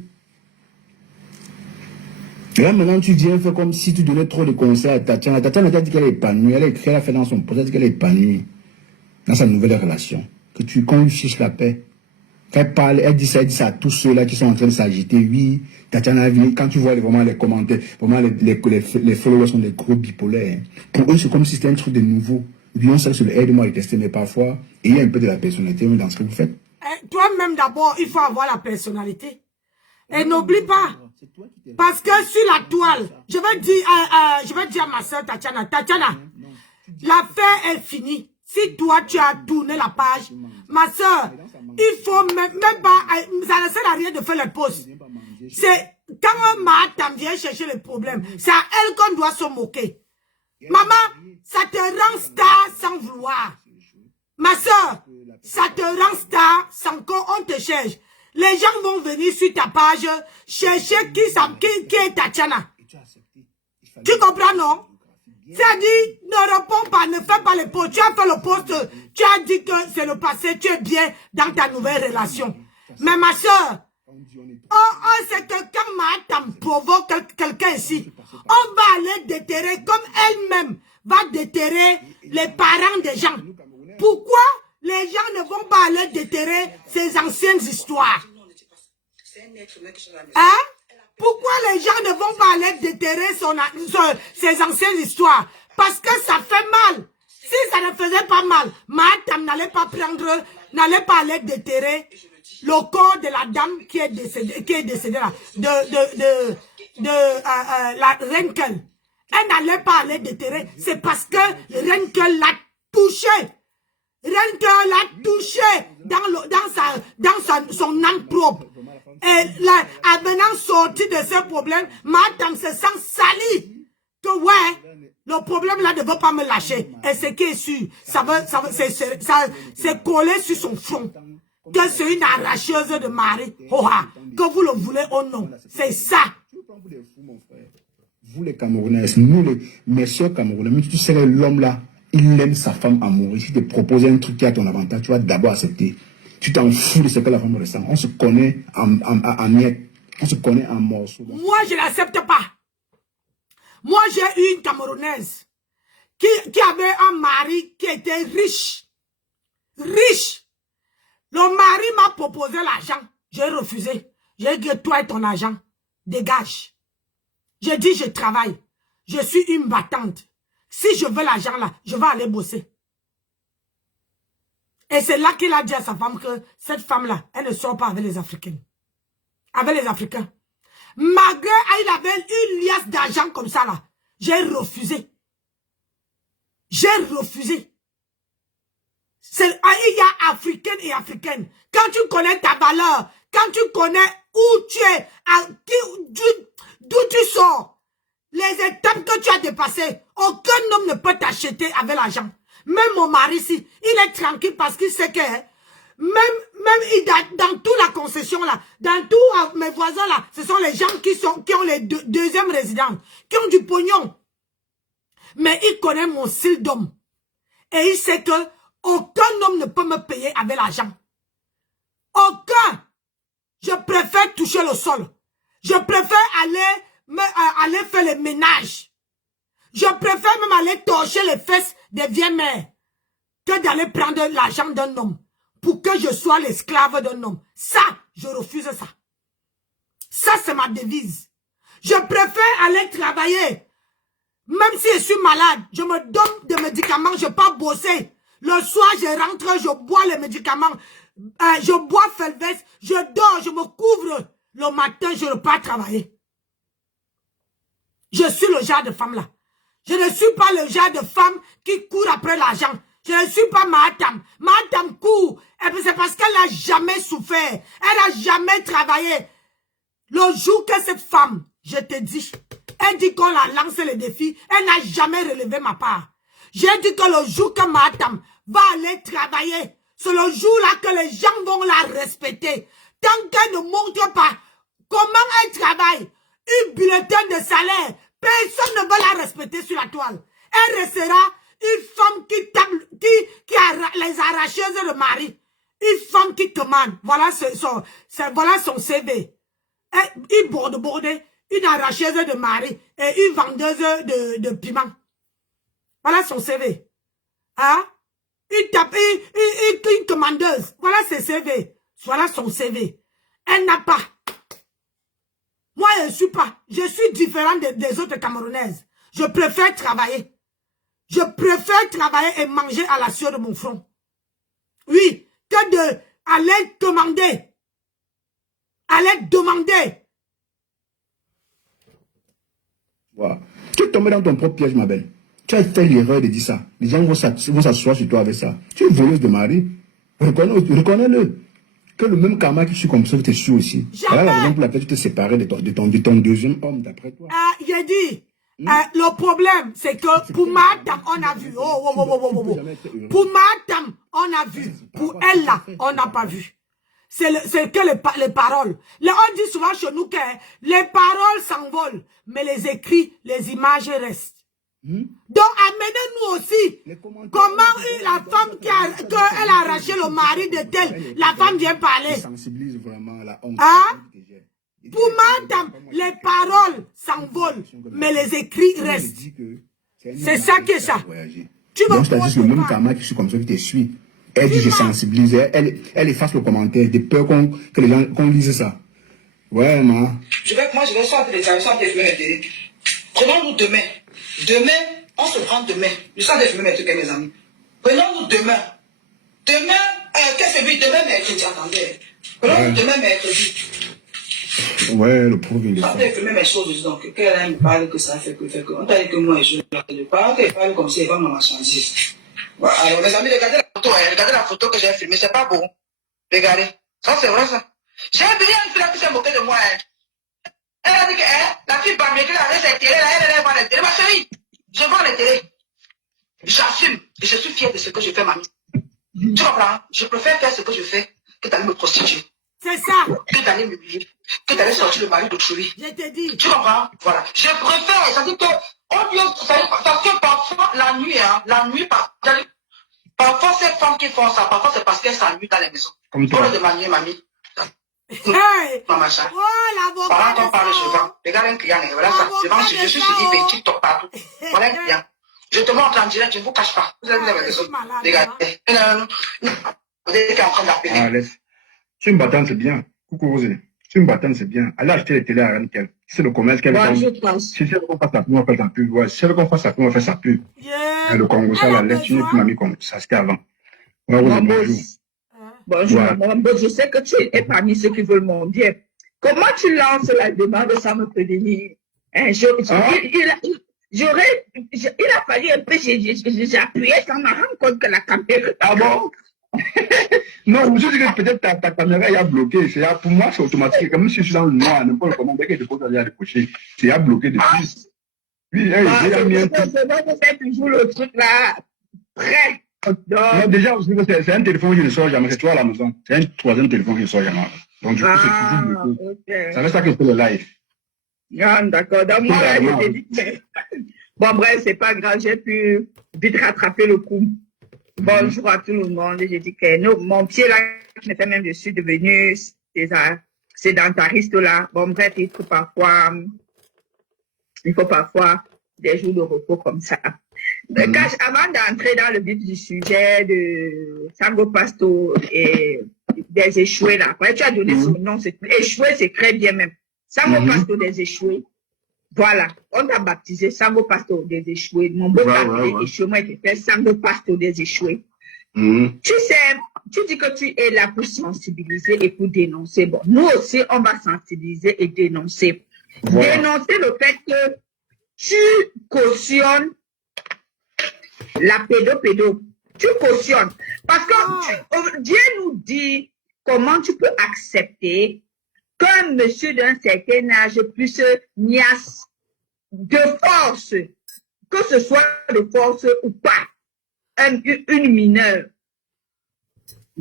Et là, maintenant, tu viens faire comme si tu donnais trop de conseils à Tatiana. Tatiana t'a dit qu'elle est épanouie. Elle a fait dans son projet, elle a dit qu'elle est épanouie dans sa nouvelle relation. Qu'on lui fiche la paix. Quand elle parle, elle dit ça à tous ceux-là qui sont en train de s'agiter. Oui, Tatiana, quand tu vois vraiment les commentaires, vraiment les followers sont des gros bipolaires. Pour eux, c'est comme si c'était un truc de nouveau. Oui, on sait que c'est le aide-moi à tester, mais parfois, il y a un peu de la personnalité dans ce que vous faites. Toi-même d'abord, il faut avoir la personnalité. Et n'oublie pas, parce que sur la toile, je vais dire à ma soeur Tatiana, l'affaire est finie. Si toi tu as tourné la page, ma soeur, il faut même pas, ça ne sert à rien de faire les pauses. C'est quand Mahatam vient chercher le problème, c'est à elle qu'on doit se moquer. Maman, ça te rend star sans vouloir. Ma soeur, ça te rend star sans qu'on te cherche. Les gens vont venir sur ta page chercher qui est Tatiana. Tu comprends, non? C'est-à-dire, ne réponds pas, ne fais pas le post. Tu as fait le post, tu as dit que c'est le passé, tu es bien dans ta nouvelle relation. Mais ma soeur, c'est que quand Mahatam provoque quelqu'un ici, on va aller déterrer comme elle-même va déterrer les parents des gens. Pourquoi les gens ne vont pas aller déterrer ces anciennes histoires? Hein? Pourquoi les gens ne vont pas aller déterrer ces anciennes histoires? Parce que ça fait mal. Si ça ne faisait pas mal, Mahatam n'allait pas aller déterrer le corps de la dame qui est décédée là, la Renkel. Elle n'allait pas aller déterrer. C'est parce que Renkel l'a touché. Renkel l'a touché dans son âme propre. Et là, en venant sortir de ce problème, Mahatam se sent sali. Que ouais, le problème là ne veut pas me lâcher. Et ce qui est sûr, c'est collé sur son front. Que c'est une arracheuse de mari. Que vous le voulez ou non. C'est ça. Vous les Camerounaises, nous mes soeurs Camerounais, mais tu sais l'homme là, il aime sa femme à mourir. Si tu te proposes un truc qui a ton avantage, tu vas d'abord accepter. Tu t'en fous de ce que la femme ressent. On se connaît en miettes. On se connaît en morceaux. Moi, je n'accepte pas. Moi, j'ai eu une Camerounaise qui avait un mari qui était riche. Riche. Le mari m'a proposé l'argent. J'ai refusé. J'ai dit, toi et ton argent, dégage. J'ai dit, je travaille. Je suis une battante. Si je veux l'argent là, je vais aller bosser. Et c'est là qu'il a dit à sa femme que cette femme-là, elle ne sort pas avec les Africains. Avec les Africains. Malgré il avait une liasse d'argent comme ça là, j'ai refusé. J'ai refusé. Il y a Africaines et Africaines. Quand tu connais ta valeur, quand tu connais où tu es, d'où tu sors, les étapes que tu as dépassées, aucun homme ne peut t'acheter avec l'argent. Même mon mari ici, il est tranquille parce qu'il sait que même dans toute la concession là, dans tous mes voisins là, ce sont les gens qui ont les deuxième résidence, qui ont du pognon. Mais il connaît mon style d'homme. Et il sait que aucun homme ne peut me payer avec l'argent. Aucun. Je préfère toucher le sol. Je préfère aller faire le ménage. Je préfère même aller torcher les fesses des vieilles mères que d'aller prendre l'argent d'un homme pour que je sois l'esclave d'un homme. Ça, je refuse ça. Ça, c'est ma devise. Je préfère aller travailler. Même si je suis malade, je me donne des médicaments, je ne peux pas bosser. Le soir, je rentre, je bois les médicaments. Je bois Felves, je dors, je me couvre. Le matin, je ne peux pas travailler. Je suis le genre de femme là. Je ne suis pas le genre de femme qui court après l'argent. Je ne suis pas Mahatam. Mahatam court. Et puis c'est parce qu'elle n'a jamais souffert. Elle n'a jamais travaillé. Le jour que cette femme, je te dis, elle dit qu'on a lancé le défi, elle n'a jamais relevé ma part. J'ai dit que le jour que Mahatam va aller travailler, c'est le jour-là que les gens vont la respecter. Tant qu'elle ne montre pas comment elle travaille, une bulletin de salaire, personne ne va la respecter sur la toile. Elle restera une femme qui a les arracheuses de mari. Une femme qui commande. Voilà son CV. Une bordée, une arracheuse de mari et une vendeuse de piment. Voilà son CV. Hein? Une commandeuse. Voilà ses CV. Voilà son CV. Elle n'a pas. Moi, je ne suis pas. Je suis différente des autres Camerounaises. Je préfère travailler. Je préfère travailler et manger à la sueur de mon front. Oui, que d'aller demander. Aller demander. Voilà. Tu es tombé dans ton propre piège, ma belle. Tu as fait l'erreur de dire ça. Les gens vont s'asseoir sur toi avec ça. Tu es voleuse de mari. Reconnais-le. Que le même karma qui suit comme ça, tu es sûr aussi. Voilà la raison pour laquelle tu t'es séparé de ton deuxième homme d'après toi. J'ai dit, le problème, c'est que pour Madame, on a vu. Pour Madame, on a vu. Pour elle, là, on n'a pas vu. C'est que les paroles. On dit souvent chez nous que les paroles s'envolent, mais les écrits, les images restent. Donc, amenez-nous aussi comment la femme elle a arraché le mari de tel, la femme vient parler. Hein? Pour Madame, les paroles s'envolent, mais les écrits restent. C'est ça qui est ça. Tu vas voir le même karma qui suit comme ça qui te suit. Elle dit je sensibilise, elle efface le commentaire de peur que les gens qu'on lise ça. Ouais, moi je vais sortir les traductions de fumer mes télé. Prenons-nous demain. Demain, on se prend demain. Je sens de fumer mes trucs avec mes amis. Prenons-nous demain. Demain, qu'est-ce que c'est demain mercredi, attendez. Prenons-nous demain mercredi. Ouais, le pauvre il est. Ça fait fumer mes choses, donc qu'elle me parle que ça fait que. On t'a dit que moi je ne parle qu'elle parle comme si elle va me changer. Voilà, alors les amis, regardez la photo que j'ai filmée, c'est pas beau. Regardez, ça c'est vrai ça. J'ai oublié une fille qui s'est moquée de moi. Elle a dit que la fille Bambi qui avait ses télés, elle vend les télés. Ma chérie, je vends les télés. J'assume et je suis fière de ce que je fais, mamie. Tu comprends? Je préfère faire ce que je fais que d'aller me prostituer. C'est ça. Que d'aller m'humilier, que d'aller sortir le mari d'autrui. Je te dis. Tu comprends? Voilà. Je préfère, ça dit que parce que parfois la nuit, parfois ces femmes qui font ça, parfois c'est parce qu'elles s'ennuient dans les maisons. Comme toi. Pour le demander, mamie. Hey! Maman, ça. Oh, l'avocat. Pendant qu'on parle, je vends. Regarde un client, voilà ça. Je suis sur eBay, TikTok partout. Voilà un client. Je te montre en direct, je ne vous cache pas. Vous avez des choses. Regardez. Vous êtes en train d'appeler. Ah, laisse. Tu es une battante, c'est bien. Coucou, Rosé. C'est une bâtonne, c'est bien. Allez acheter les télé à Rankel. C'est le commerce qu'elle Moi, vend. je pense. Si elle qu'on fasse sa pub, on va faire sa pub. Ouais, si elle qu'on fasse sa pub, on va faire sa pub. Yeah. Le Congo, ça, Elle la a laisse, tu n'es plus besoin. mamie comme ça, c'était avant. Ouais, Mon bonjour. boss. Bonjour, Voilà. mon boss. Je sais que tu es parmi ceux qui veulent mon bien. Comment tu lances la demande sans me prévenir? Hein, il a fallu un peu, j'ai appuyé sans me rendre compte que la caméra. Ah bon? Non, je dis que peut-être ta caméra est bloquée. Pour moi, c'est automatique. Comme si je suis dans le noir, n'importe comment, dès que je pose à décocher, c'est bloqué depuis. Oui, j'ai mis un truc. C'est bon, vous faites toujours le truc là, prêt. Non, déjà, c'est un téléphone que je ne sors jamais. C'est toi à la maison. C'est un troisième téléphone que je ne sors jamais. Donc, du coup, c'est toujours bloqué. Okay. Ça reste ça que c'est le live. Ah, d'accord. Donc, moi, là, je t'ai dit que... Bon, bref, c'est pas grave. J'ai pu vite rattraper le coup. Bonjour à tout le monde. J'ai dit que non, mon pied là, je me fais même, je suis devenu sédentariste là. Bon, bref, il faut parfois des jours de repos comme ça. Avant d'entrer dans le vif du sujet de Sango Pasto et des échoués là, après tu as donné son nom, échoué, c'est très bien même. Sango Pasto des échoués. Voilà, on t'a baptisé Sango Pasto des échoués. Mon beau échoué, moi, qui fait Sango Pasto des échoués. Tu sais, tu dis que tu es là pour sensibiliser et pour dénoncer. Bon, nous aussi, on va sensibiliser et dénoncer. Voilà. Dénoncer le fait que tu cautionnes la pédo. Tu cautionnes. Parce que Dieu nous dit comment tu peux accepter qu'un monsieur d'un certain âge puisse niasse de force, que ce soit de force ou pas, une mineure.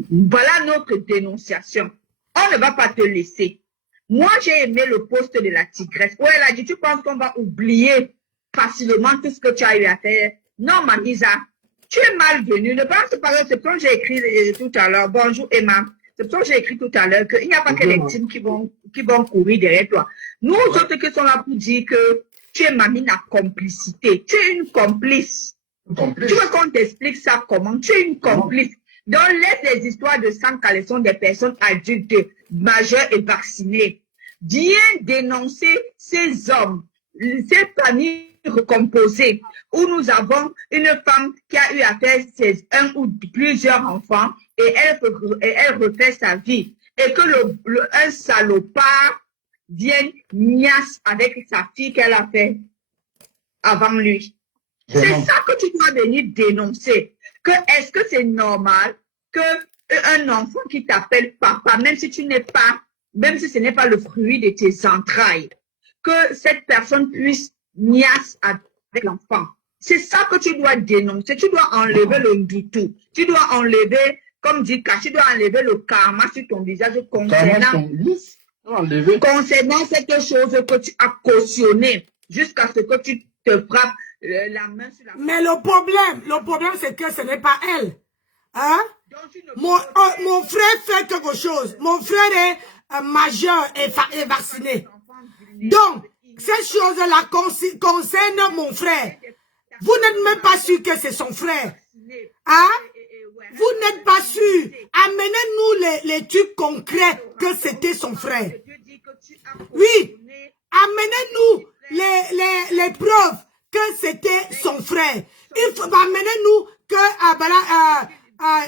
Voilà notre dénonciation. On ne va pas te laisser. Moi, j'ai aimé le poste de la tigresse. Ouais, elle a dit, tu penses qu'on va oublier facilement tout ce que tu as eu à faire? Non, Mamisa, tu es malvenue. Ne pense pas que c'est pour ça que j'ai écrit tout à l'heure. Bonjour, Emma. C'est pour ça que j'ai écrit tout à l'heure qu'il n'y a pas que les teams qui vont courir derrière toi. Nous autres qui sont là pour dire que tu es mamie à complicité. Tu es une complice. Tu veux qu'on t'explique ça comment? Tu es une complice. Donc, laisse les histoires de sang caleçon des personnes adultes, majeures et vaccinées. Viens dénoncer ces hommes, ces familles recomposées, où nous avons une femme qui a eu à faire un ou plusieurs enfants et elle refait sa vie. Et que un salopard vienne niasse avec sa fille qu'elle a fait avant lui. C'est ça que tu dois venir dénoncer. Est-ce que c'est normal qu'un enfant qui t'appelle papa, même si ce n'est pas le fruit de tes entrailles, que cette personne puisse niasse avec l'enfant? C'est ça que tu dois dénoncer. Tu dois enlever le doutou. Tu dois enlever, comme dit Kachi, tu dois enlever le karma sur ton visage concernant cette chose que tu as cautionné jusqu'à ce que tu te frappes la main sur la... Mais le problème, c'est que ce n'est pas elle. Hein? Mon frère fait quelque chose. Mon frère est majeur et vacciné. Donc, cette chose-là concerne mon frère. Vous n'êtes même pas sûr que c'est son frère. Hein? Vous n'êtes pas sûr. Amenez-nous les trucs concrets que c'était son frère. Oui. Amenez-nous les preuves que c'était son frère. Il faut amener-nous que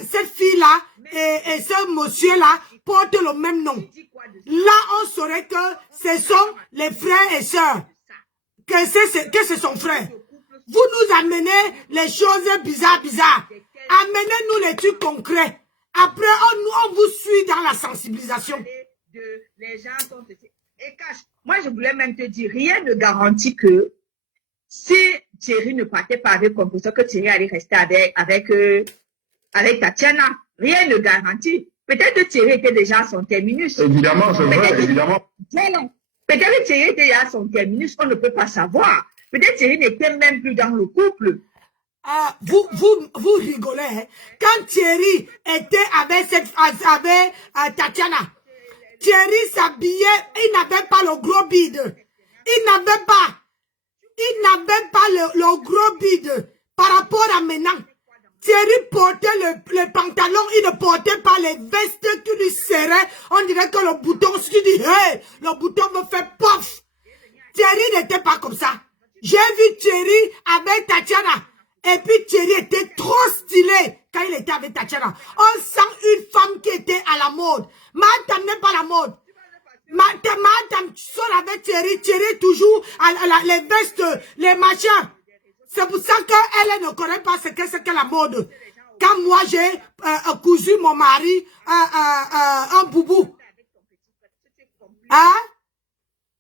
cette fille-là et ce monsieur-là portent le même nom. Là, on saurait que ce sont les frères et sœurs. Que c'est son frère. Vous nous amenez les choses bizarres. Amenez-nous les trucs concrets. Après, on vous suit dans la sensibilisation. Les gens sont... Et cache. Moi, je voulais même te dire, rien ne garantit que si Thierry ne partait pas avec Composer, que Thierry allait rester avec Tatiana. Rien ne garantit. Peut-être que Thierry était déjà à son terminus. Évidemment, c'est vrai, évidemment. Peut-être que Thierry était déjà à son terminus, on ne peut pas savoir. Peut-être Thierry n'était même plus dans le couple. Vous rigolez, hein? Quand Thierry était avec Tatiana, Thierry s'habillait, il n'avait pas le gros bide. Il n'avait pas le gros bide par rapport à maintenant. Thierry portait le pantalon, il ne portait pas les vestes qui lui serraient. On dirait que le bouton, si tu dis, hey, le bouton me fait pof. Thierry n'était pas comme ça. J'ai vu Thierry avec Tatiana. Et puis Thierry était trop stylé quand il était avec Tatiana. On sent une femme qui était à la mode. Madame n'est pas la mode. Madame, tu sors avec Thierry. Thierry toujours les vestes, les machins. C'est pour ça qu'elle ne connaît pas ce qu'est la mode. Quand moi j'ai cousu mon mari un boubou. Hein?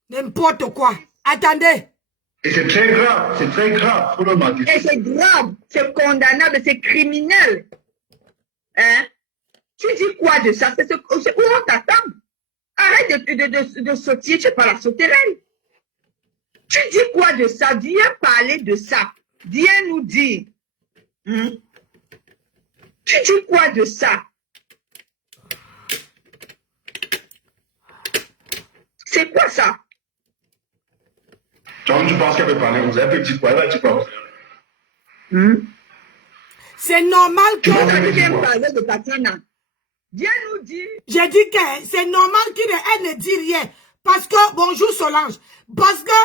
N'importe quoi. Attendez. Et c'est très grave, c'est très grave. Et c'est grave, c'est condamnable, c'est criminel. Hein? Tu dis quoi de ça? C'est où on t'attend? Arrête de sauter, tu es pas la sauterelle. Tu dis quoi de ça? Viens parler de ça. Viens nous dire. Tu dis quoi de ça? C'est quoi ça? Tom, tu penses qu'elle peut parler? Vous avez dit quoi? Elle a dit quoi? C'est normal que... Tu viens parler de Tatiana. Viens nous dire. J'ai dit que c'est normal qu'elle ne dit rien. Parce que, bonjour Solange, parce que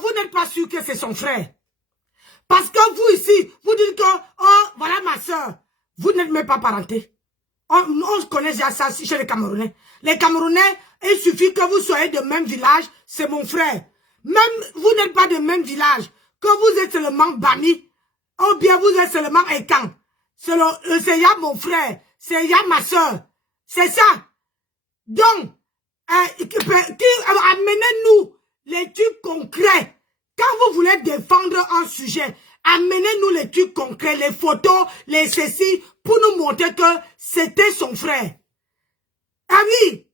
vous n'êtes pas sûr que c'est son frère. Parce que vous ici, vous dites que, oh, voilà ma soeur, vous n'êtes même pas parenté. On connaît déjà ça chez les Camerounais. Les Camerounais, il suffit que vous soyez de même village, c'est mon frère. Même vous n'êtes pas de même village, que vous êtes seulement Bami, ou bien vous êtes seulement Ekan. C'est ya mon frère, c'est ya ma soeur. C'est ça. Donc, amenez-nous les trucs concrets. Quand vous voulez défendre un sujet, amenez-nous les trucs concrets, les photos, les ceci, pour nous montrer que c'était son frère. Ah oui,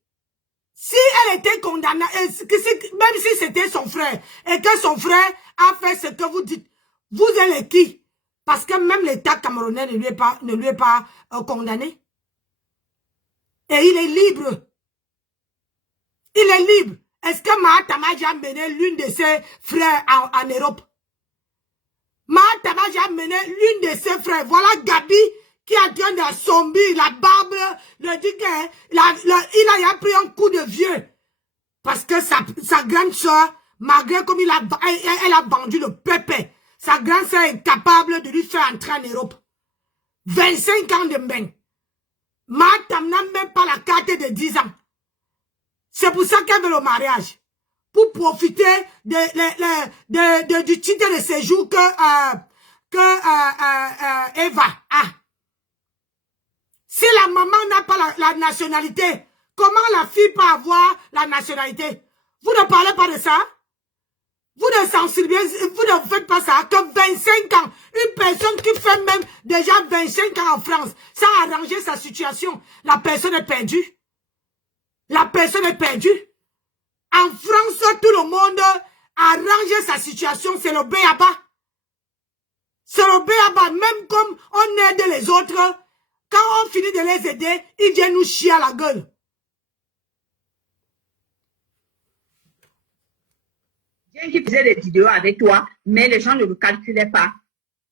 si elle était condamnée, même si c'était son frère, et que son frère a fait ce que vous dites, vous êtes qui? Parce que même l'État camerounais ne lui est pas condamné. Et il est libre. Il est libre. Est-ce que Mahatma a mené l'une de ses frères en Europe? Mahatma a mené l'une de ses frères. Voilà Gabi qui a train de zombie, la barbe, le dit qu'il a pris un coup de vieux. Parce que sa grande soeur, malgré comme elle a vendu le pépé, sa grande soeur est capable de lui faire entrer en Europe. 25 ans de main. Mahatma n'a même pas la carte de 10 ans. C'est pour ça qu'elle veut le mariage. Pour profiter du titre de séjour que Eva a. Si la maman n'a pas la nationalité, comment la fille peut avoir la nationalité? Vous ne parlez pas de ça? Vous ne sensibilisez, vous ne faites pas ça. Que 25 ans, une personne qui fait même déjà 25 ans en France, sans arranger sa situation, la personne est perdue. La personne est perdue. En France, tout le monde arrange sa situation, c'est le béaba. C'est le béaba. Même comme on aide les autres, quand on finit de les aider, ils viennent nous chier à la gueule. Bien qu'il faisait des vidéos avec toi, mais les gens ne le calculaient pas.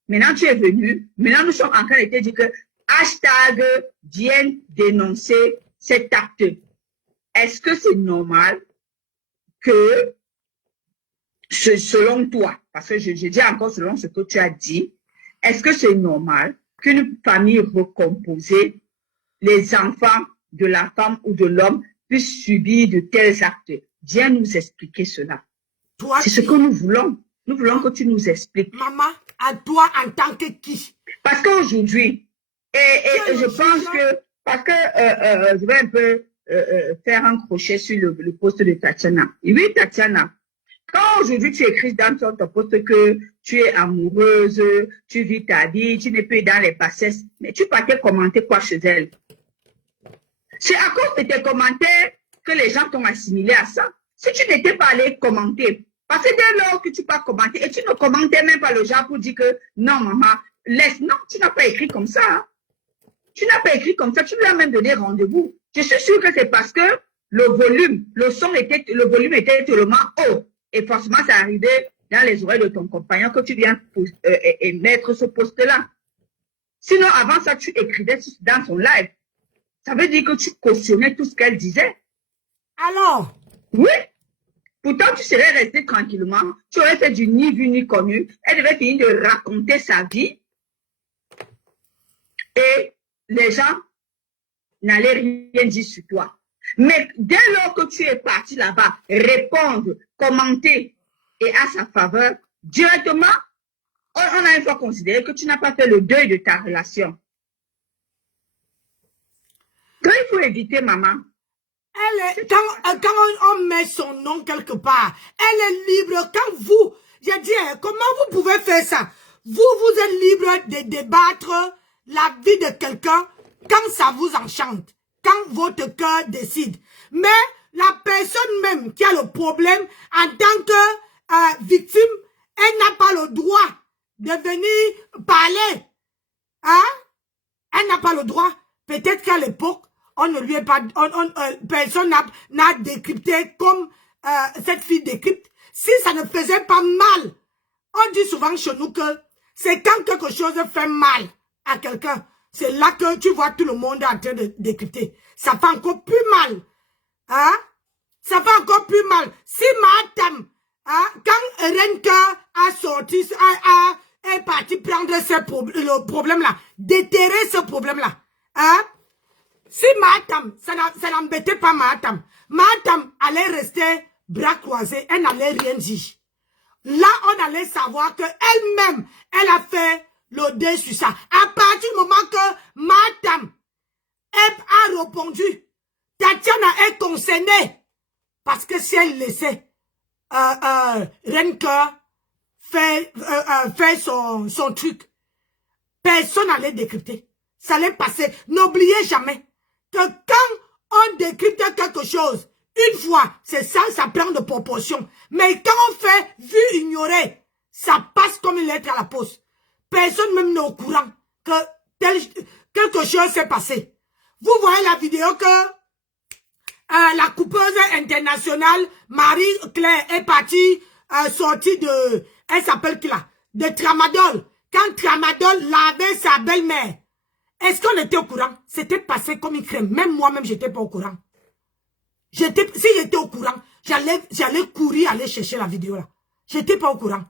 Maintenant, tu es venu. Maintenant, nous sommes en train de te dire que hashtag vienne dénoncer cet acte. Est-ce que c'est normal que, selon toi, parce que je dis encore selon ce que tu as dit, est-ce que c'est normal qu'une famille recomposée, les enfants de la femme ou de l'homme puissent subir de tels actes? Viens nous expliquer cela. C'est ce que nous voulons. Nous voulons que tu nous expliques. Maman, à toi en tant que qui? Parce qu'aujourd'hui, et je pense que, parce que je vais un peu faire un crochet sur le poste de Tatiana. Et oui, Tatiana, quand aujourd'hui tu écris dans ton poste que tu es amoureuse, tu vis ta vie, tu n'es plus dans les bassesses, mais tu partais commenter quoi chez elle? C'est à cause de tes commentaires que les gens t'ont assimilé à ça. Si tu n'étais pas allé commenter, parce que dès lors que tu peux commenter, et tu ne commentais même pas le genre pour dire que non, maman, laisse. Non, tu n'as pas écrit comme ça. Hein. Tu n'as pas écrit comme ça, tu lui as même donné rendez-vous. Je suis sûre que c'est parce que le volume était tellement haut. Et forcément, ça arrivait dans les oreilles de ton compagnon que tu viens mettre ce poste-là. Sinon, avant ça, tu écrivais dans son live. Ça veut dire que tu cautionnais tout ce qu'elle disait. Alors? Oui. Pourtant, tu serais resté tranquillement. Tu aurais fait du ni vu ni connu. Elle devait finir de raconter sa vie. Et les gens n'allaient rien dire sur toi. Mais dès lors que tu es parti là-bas, répondre, commenter et à sa faveur, directement, on a une fois considéré que tu n'as pas fait le deuil de ta relation. Quand il faut éviter, maman. Elle est, quand on met son nom quelque part, elle est libre. Quand vous, j'ai dit, comment vous pouvez faire ça? Vous êtes libre de débattre la vie de quelqu'un quand ça vous enchante, quand votre cœur décide. Mais la personne même qui a le problème en tant que victime, elle n'a pas le droit de venir parler. Hein? Elle n'a pas le droit. Peut-être qu'à l'époque, on ne lui est pas, personne n'a décrypté comme cette fille décrypte. Si ça ne faisait pas mal, on dit souvent chez nous que c'est quand quelque chose fait mal à quelqu'un, c'est là que tu vois tout le monde en train de décrypter. Ça fait encore plus mal. Hein? Ça fait encore plus mal. Si Mahatam, hein, quand Renka a sorti, est parti prendre le problème-là, déterrer ce problème-là, hein? Si Mahatam, ça n'embêtait pas Mahatam, Mahatam allait rester bras croisés, elle n'allait rien dire. Là, on allait savoir que elle-même, elle a fait le deuil sur ça. À partir du moment que Mahatam a répondu, Tatiana est concernée. Parce que si elle laissait Renka faire son truc, personne n'allait décrypter. Ça allait passer. N'oubliez jamais que quand on décrypte quelque chose, une fois, c'est ça, ça prend de proportions. Mais quand on fait vu ignorer, ça passe comme une lettre à la poste. Personne même n'est au courant que quelque chose s'est passé. Vous voyez la vidéo que la coupeuse internationale Marie-Claire est partie sortie de, elle s'appelle qui là, de Tramadol. Quand Tramadol lavait sa belle-mère, est-ce qu'on était au courant? C'était passé comme une crème. Même moi-même, j'étais pas au courant. Si j'étais au courant, j'allais courir aller chercher la vidéo là. J'étais pas au courant.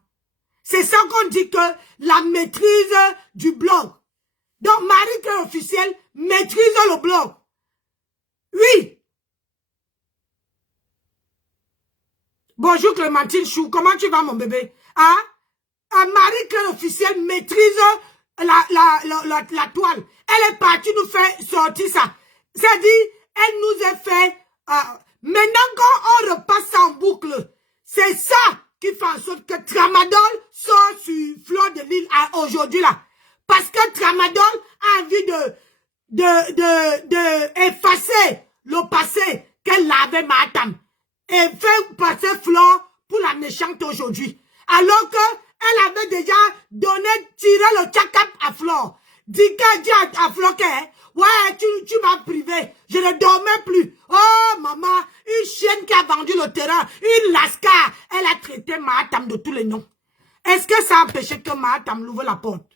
C'est ça qu'on dit que la maîtrise du blog. Donc, Marie-Claire officielle maîtrise le blog. Oui. Bonjour Clémentine Chou, comment tu vas mon bébé? Hein? Marie-Claire officielle maîtrise la toile. Elle est partie nous faire sortir ça. C'est-à-dire, elle nous a fait... maintenant quand on repasse ça en boucle, c'est ça qui fait en sorte que Tramadol sort sur Fleur de Lille aujourd'hui là. Parce que Tramadol a envie de effacer le passé qu'elle avait Mahatam. Et fait passer Fleur pour la méchante aujourd'hui. Alors que elle avait déjà tiré le check-up à Fleur. Dit à Fleur que, ouais, tu m'as privé. Je ne dormais plus. Oh, maman, une chienne qui a vendu le terrain, une lascar. Elle a traité Mahatam de tous les noms. Est-ce que ça a empêché que Mahatam l'ouvre la porte?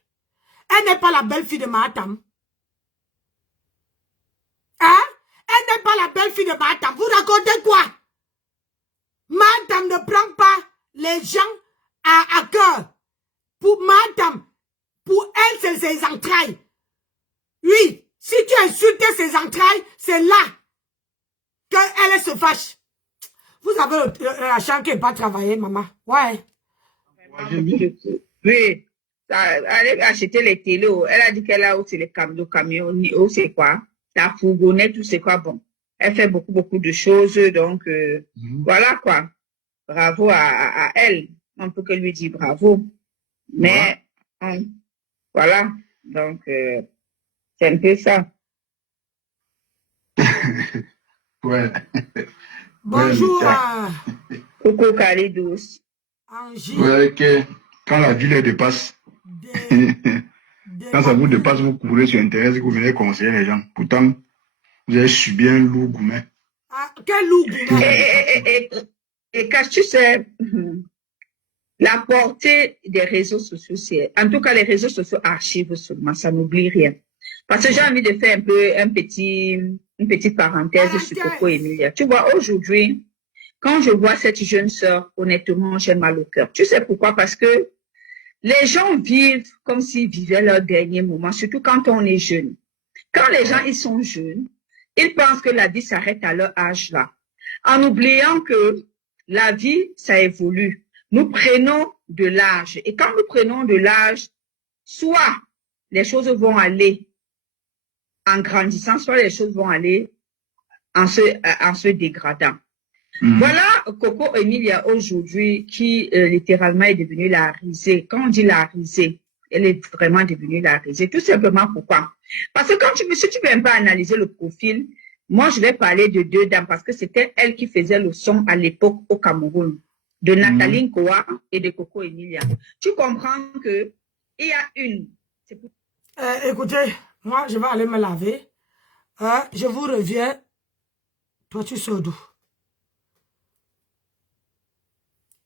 Elle n'est pas la belle-fille de Mahatam. Hein? Elle n'est pas la belle-fille de Mahatam. Vous racontez quoi? Mahatam ne prend pas les gens à cœur. Pour Mahatam, pour elle, c'est ses entrailles. Oui, si tu insultes ses entrailles, c'est là qu'elle se fâche. Vous avez la chance qui n'est pas travaillé, maman. Ouais. Oui. Elle a acheté les télés. Elle a dit qu'elle a aussi le camion. C'est quoi? La fourgonnette, tout c'est quoi? Bon. Elle fait beaucoup de choses. Donc, voilà quoi. Bravo à elle. On peut que lui dire bravo. Mais, voilà. Donc, c'est un peu ça. Ouais. Bonjour. Coucou Kalidous. Ouais, que quand la vie les dépasse, quand ça vous dépasse, vous courez sur Internet et vous venez conseiller les gens. Pourtant, vous avez subi un loup gourmet. Quel loup gourmet? Et quand tu sais, La portée des réseaux sociaux, c'est, en tout cas, les réseaux sociaux archivent seulement, ça n'oublie rien. Parce que j'ai envie de faire un peu une petite parenthèse sur Coco Emilia. Tu vois, aujourd'hui, quand je vois cette jeune sœur, honnêtement, j'ai mal au cœur. Tu sais pourquoi? Parce que les gens vivent comme s'ils vivaient leur dernier moment, surtout quand on est jeune. Quand les gens, ils sont jeunes, ils pensent que la vie s'arrête à leur âge là. En oubliant que la vie, ça évolue. Nous prenons de l'âge. Et quand nous prenons de l'âge, soit les choses vont aller en grandissant, soit les choses vont aller en se dégradant. Voilà Coco Emilia aujourd'hui qui littéralement est devenue la risée. Quand on dit la risée, elle est vraiment devenue la risée. Tout simplement pourquoi? Parce que quand si tu veux un peu analyser le profil, moi je vais parler de deux dames parce que c'était elle qui faisait le son à l'époque au Cameroun, de Nathalie Nkoa et de Coco Emilia. Tu comprends que il y a une. Écoutez, moi je vais aller me laver. Je vous reviens. Toi tu sors d'où?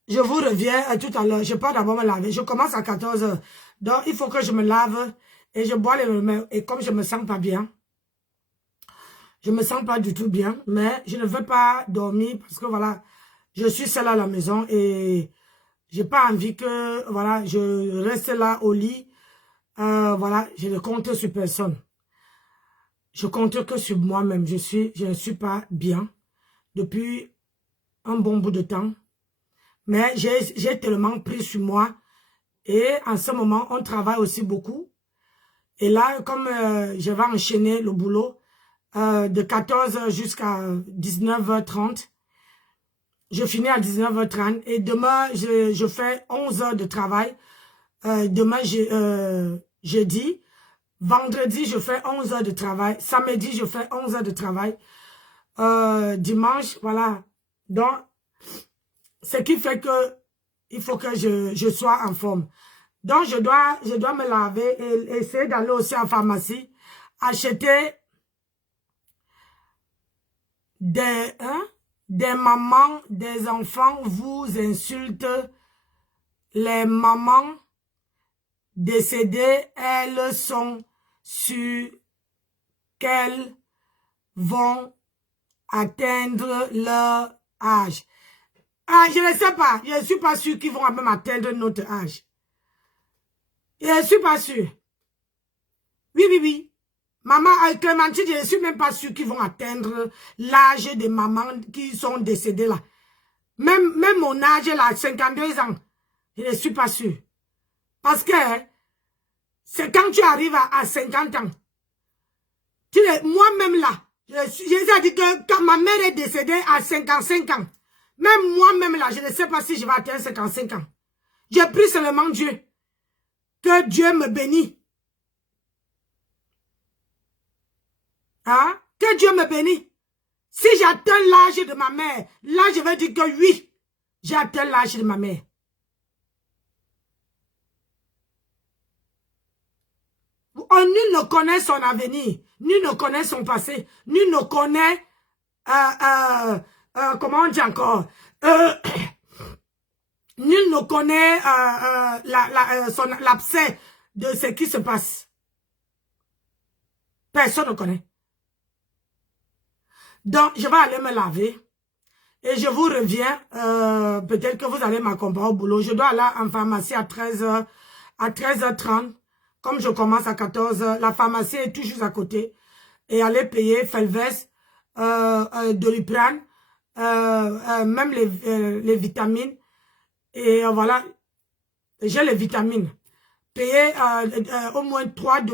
Je vous reviens tout à l'heure. Je peux d'abord me laver. Je commence à 14h. Donc, il faut que je me lave et je bois les remèdes. Et comme je me sens pas bien, je me sens pas du tout bien, mais je ne veux pas dormir parce que voilà, je suis seule à la maison et j'ai pas envie que, voilà, je reste là au lit. Voilà, je ne compte sur personne. Je compte que sur moi-même. Je ne suis pas bien depuis un bon bout de temps. Mais j'ai tellement pris sur moi. Et en ce moment, on travaille aussi beaucoup. Et là, comme je vais enchaîner le boulot de 14h jusqu'à 19h30, je finis à 19h30. Et demain, je fais 11 heures de travail. Demain, jeudi. Vendredi, je fais 11 heures de travail. Samedi, je fais 11 heures de travail. Dimanche, voilà. Donc, ce qui fait que il faut que je sois en forme. Donc, je dois me laver et essayer d'aller aussi en pharmacie, acheter des mamans, des enfants vous insultent. Les mamans décédées, elles sont sûres qu'elles vont atteindre leur âge. Ah, je ne sais pas. Je ne suis pas sûre qu'ils vont même atteindre notre âge. Je ne suis pas sûre. Oui. Maman, Clémentine, je ne suis même pas sûre qu'ils vont atteindre l'âge des mamans qui sont décédées là. Même mon âge là, 52 ans. Je ne suis pas sûre. Parce que c'est quand tu arrives à 50 ans. Moi-même là, je dit que quand ma mère est décédée à 55 ans, même moi-même là, je ne sais pas si je vais atteindre 55 ans. J'ai pris seulement Dieu. Que Dieu me bénisse. Hein? Que Dieu me bénisse. Si j'atteins l'âge de ma mère, là je vais dire que oui, j'ai atteint l'âge de ma mère. Nul ne connaît son avenir, nul ne connaît son passé, nul ne connaît, comment on dit encore, nul ne connaît l'abcès de ce qui se passe. Personne ne connaît. Donc, je vais aller me laver et je vous reviens. Peut-être que vous allez m'accompagner au boulot. Je dois aller en pharmacie à 13h30. Comme je commence à 14h, la pharmacie est toujours à côté. Et aller payer Felves, Doliprane, même les vitamines. Et voilà, j'ai les vitamines. Payer au moins 3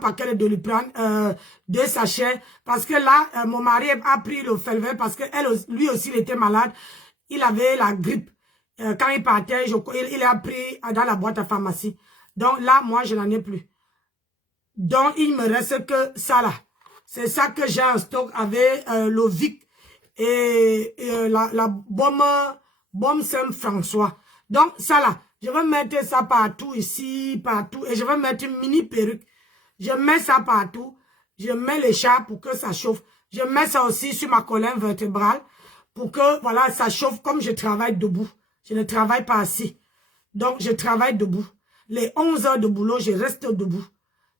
paquets de Doliprane, 2 sachets. Parce que là, mon mari a pris le Felves parce que lui aussi il était malade. Il avait la grippe. Quand il partait, il a pris dans la boîte à pharmacie. Donc là, moi, je n'en ai plus. Donc, il me reste que ça là. C'est ça que j'ai en stock avec le Vic et la bombe Saint-François. Donc, ça là, je vais mettre ça partout, ici, partout. Et je vais mettre une mini perruque. Je mets ça partout. Je mets les chats pour que ça chauffe. Je mets ça aussi sur ma colonne vertébrale pour que, voilà, ça chauffe comme je travaille debout. Je ne travaille pas assis. Donc, je travaille debout. Les 11 heures de boulot, je reste debout.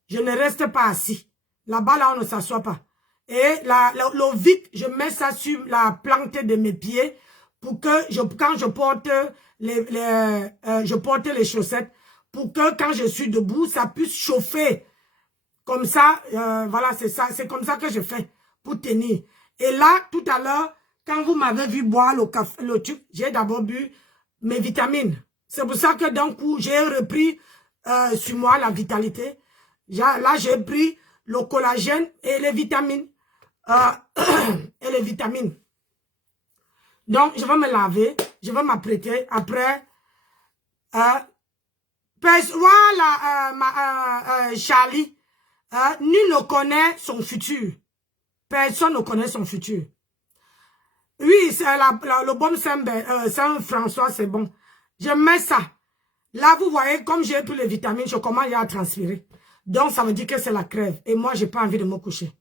Je ne reste pas assis. Là-bas, là, on ne s'assoit pas. Et le vide, je mets ça sur la plante de mes pieds pour que quand je porte les chaussettes, pour que quand je suis debout, ça puisse chauffer. Comme ça, voilà, c'est ça. C'est comme ça que je fais pour tenir. Et là, tout à l'heure, quand vous m'avez vu boire le café, le truc, j'ai d'abord bu mes vitamines. C'est pour ça que d'un coup, j'ai repris sur moi la vitalité. Là, j'ai pris le collagène et les vitamines. Donc, je vais me laver, je vais m'apprêter. Après, voilà, Charlie, nul ne connaît son futur. Personne ne connaît son futur. Oui, le baume Saint-François, c'est bon. Je mets ça. Là, vous voyez, comme j'ai pris les vitamines, je commence à transpirer. Donc, ça veut dire que c'est la crève. Et moi, j'ai pas envie de me coucher.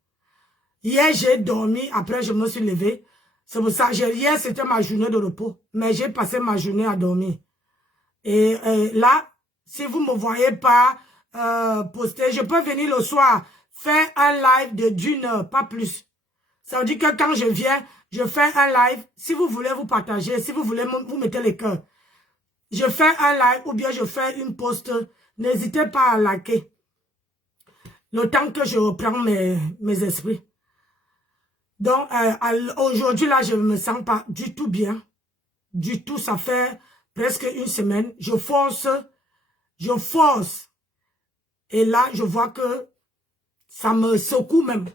Hier, j'ai dormi. Après, je me suis levée. C'est pour ça. Hier, c'était ma journée de repos. Mais j'ai passé ma journée à dormir. Et là, si vous me voyez pas poster, je peux venir le soir faire un live de d'1 heure, pas plus. Ça veut dire que quand je viens, je fais un live. Si vous voulez vous partager, si vous voulez vous mettez les cœurs. Je fais un live ou bien je fais une post. N'hésitez pas à liker. Le temps que je reprends mes esprits. Donc, aujourd'hui, là, je ne me sens pas du tout bien. Du tout, ça fait presque une semaine. Je force. Et là, je vois que ça me secoue même.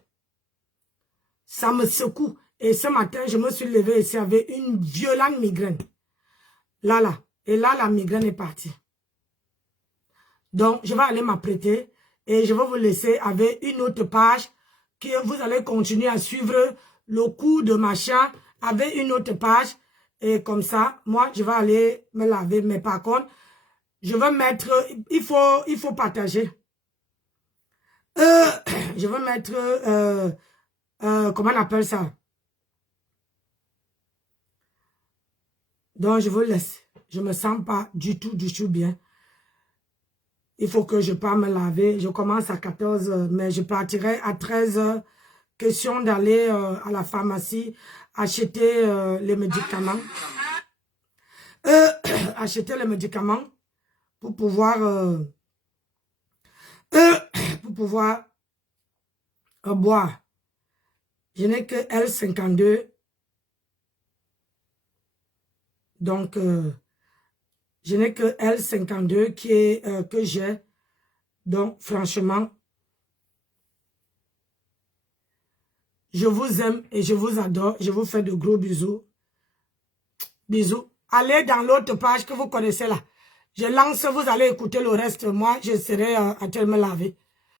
Ça me secoue. Et ce matin, je me suis levée et j'avais une violente migraine. Là. Et là, la migraine est partie. Donc, je vais aller m'apprêter et je vais vous laisser avec une autre page que vous allez continuer à suivre le cours de machin avec une autre page. Et comme ça, moi, je vais aller me laver. Mais par contre, je vais mettre... Il faut partager. Je vais mettre... comment on appelle ça? Donc, je vous laisse. Je ne me sens pas du tout bien. Il faut que je parte me laver. Je commence à 14 h, mais je partirai à 13 h. Question d'aller à la pharmacie acheter les médicaments. Acheter les médicaments pour pouvoir boire. Je n'ai que L52. Donc, je n'ai que L52 qui est que j'ai. Donc, franchement, je vous aime et je vous adore. Je vous fais de gros bisous. Bisous. Allez dans l'autre page que vous connaissez là. Je lance, vous allez écouter le reste. Moi, je serai à me laver.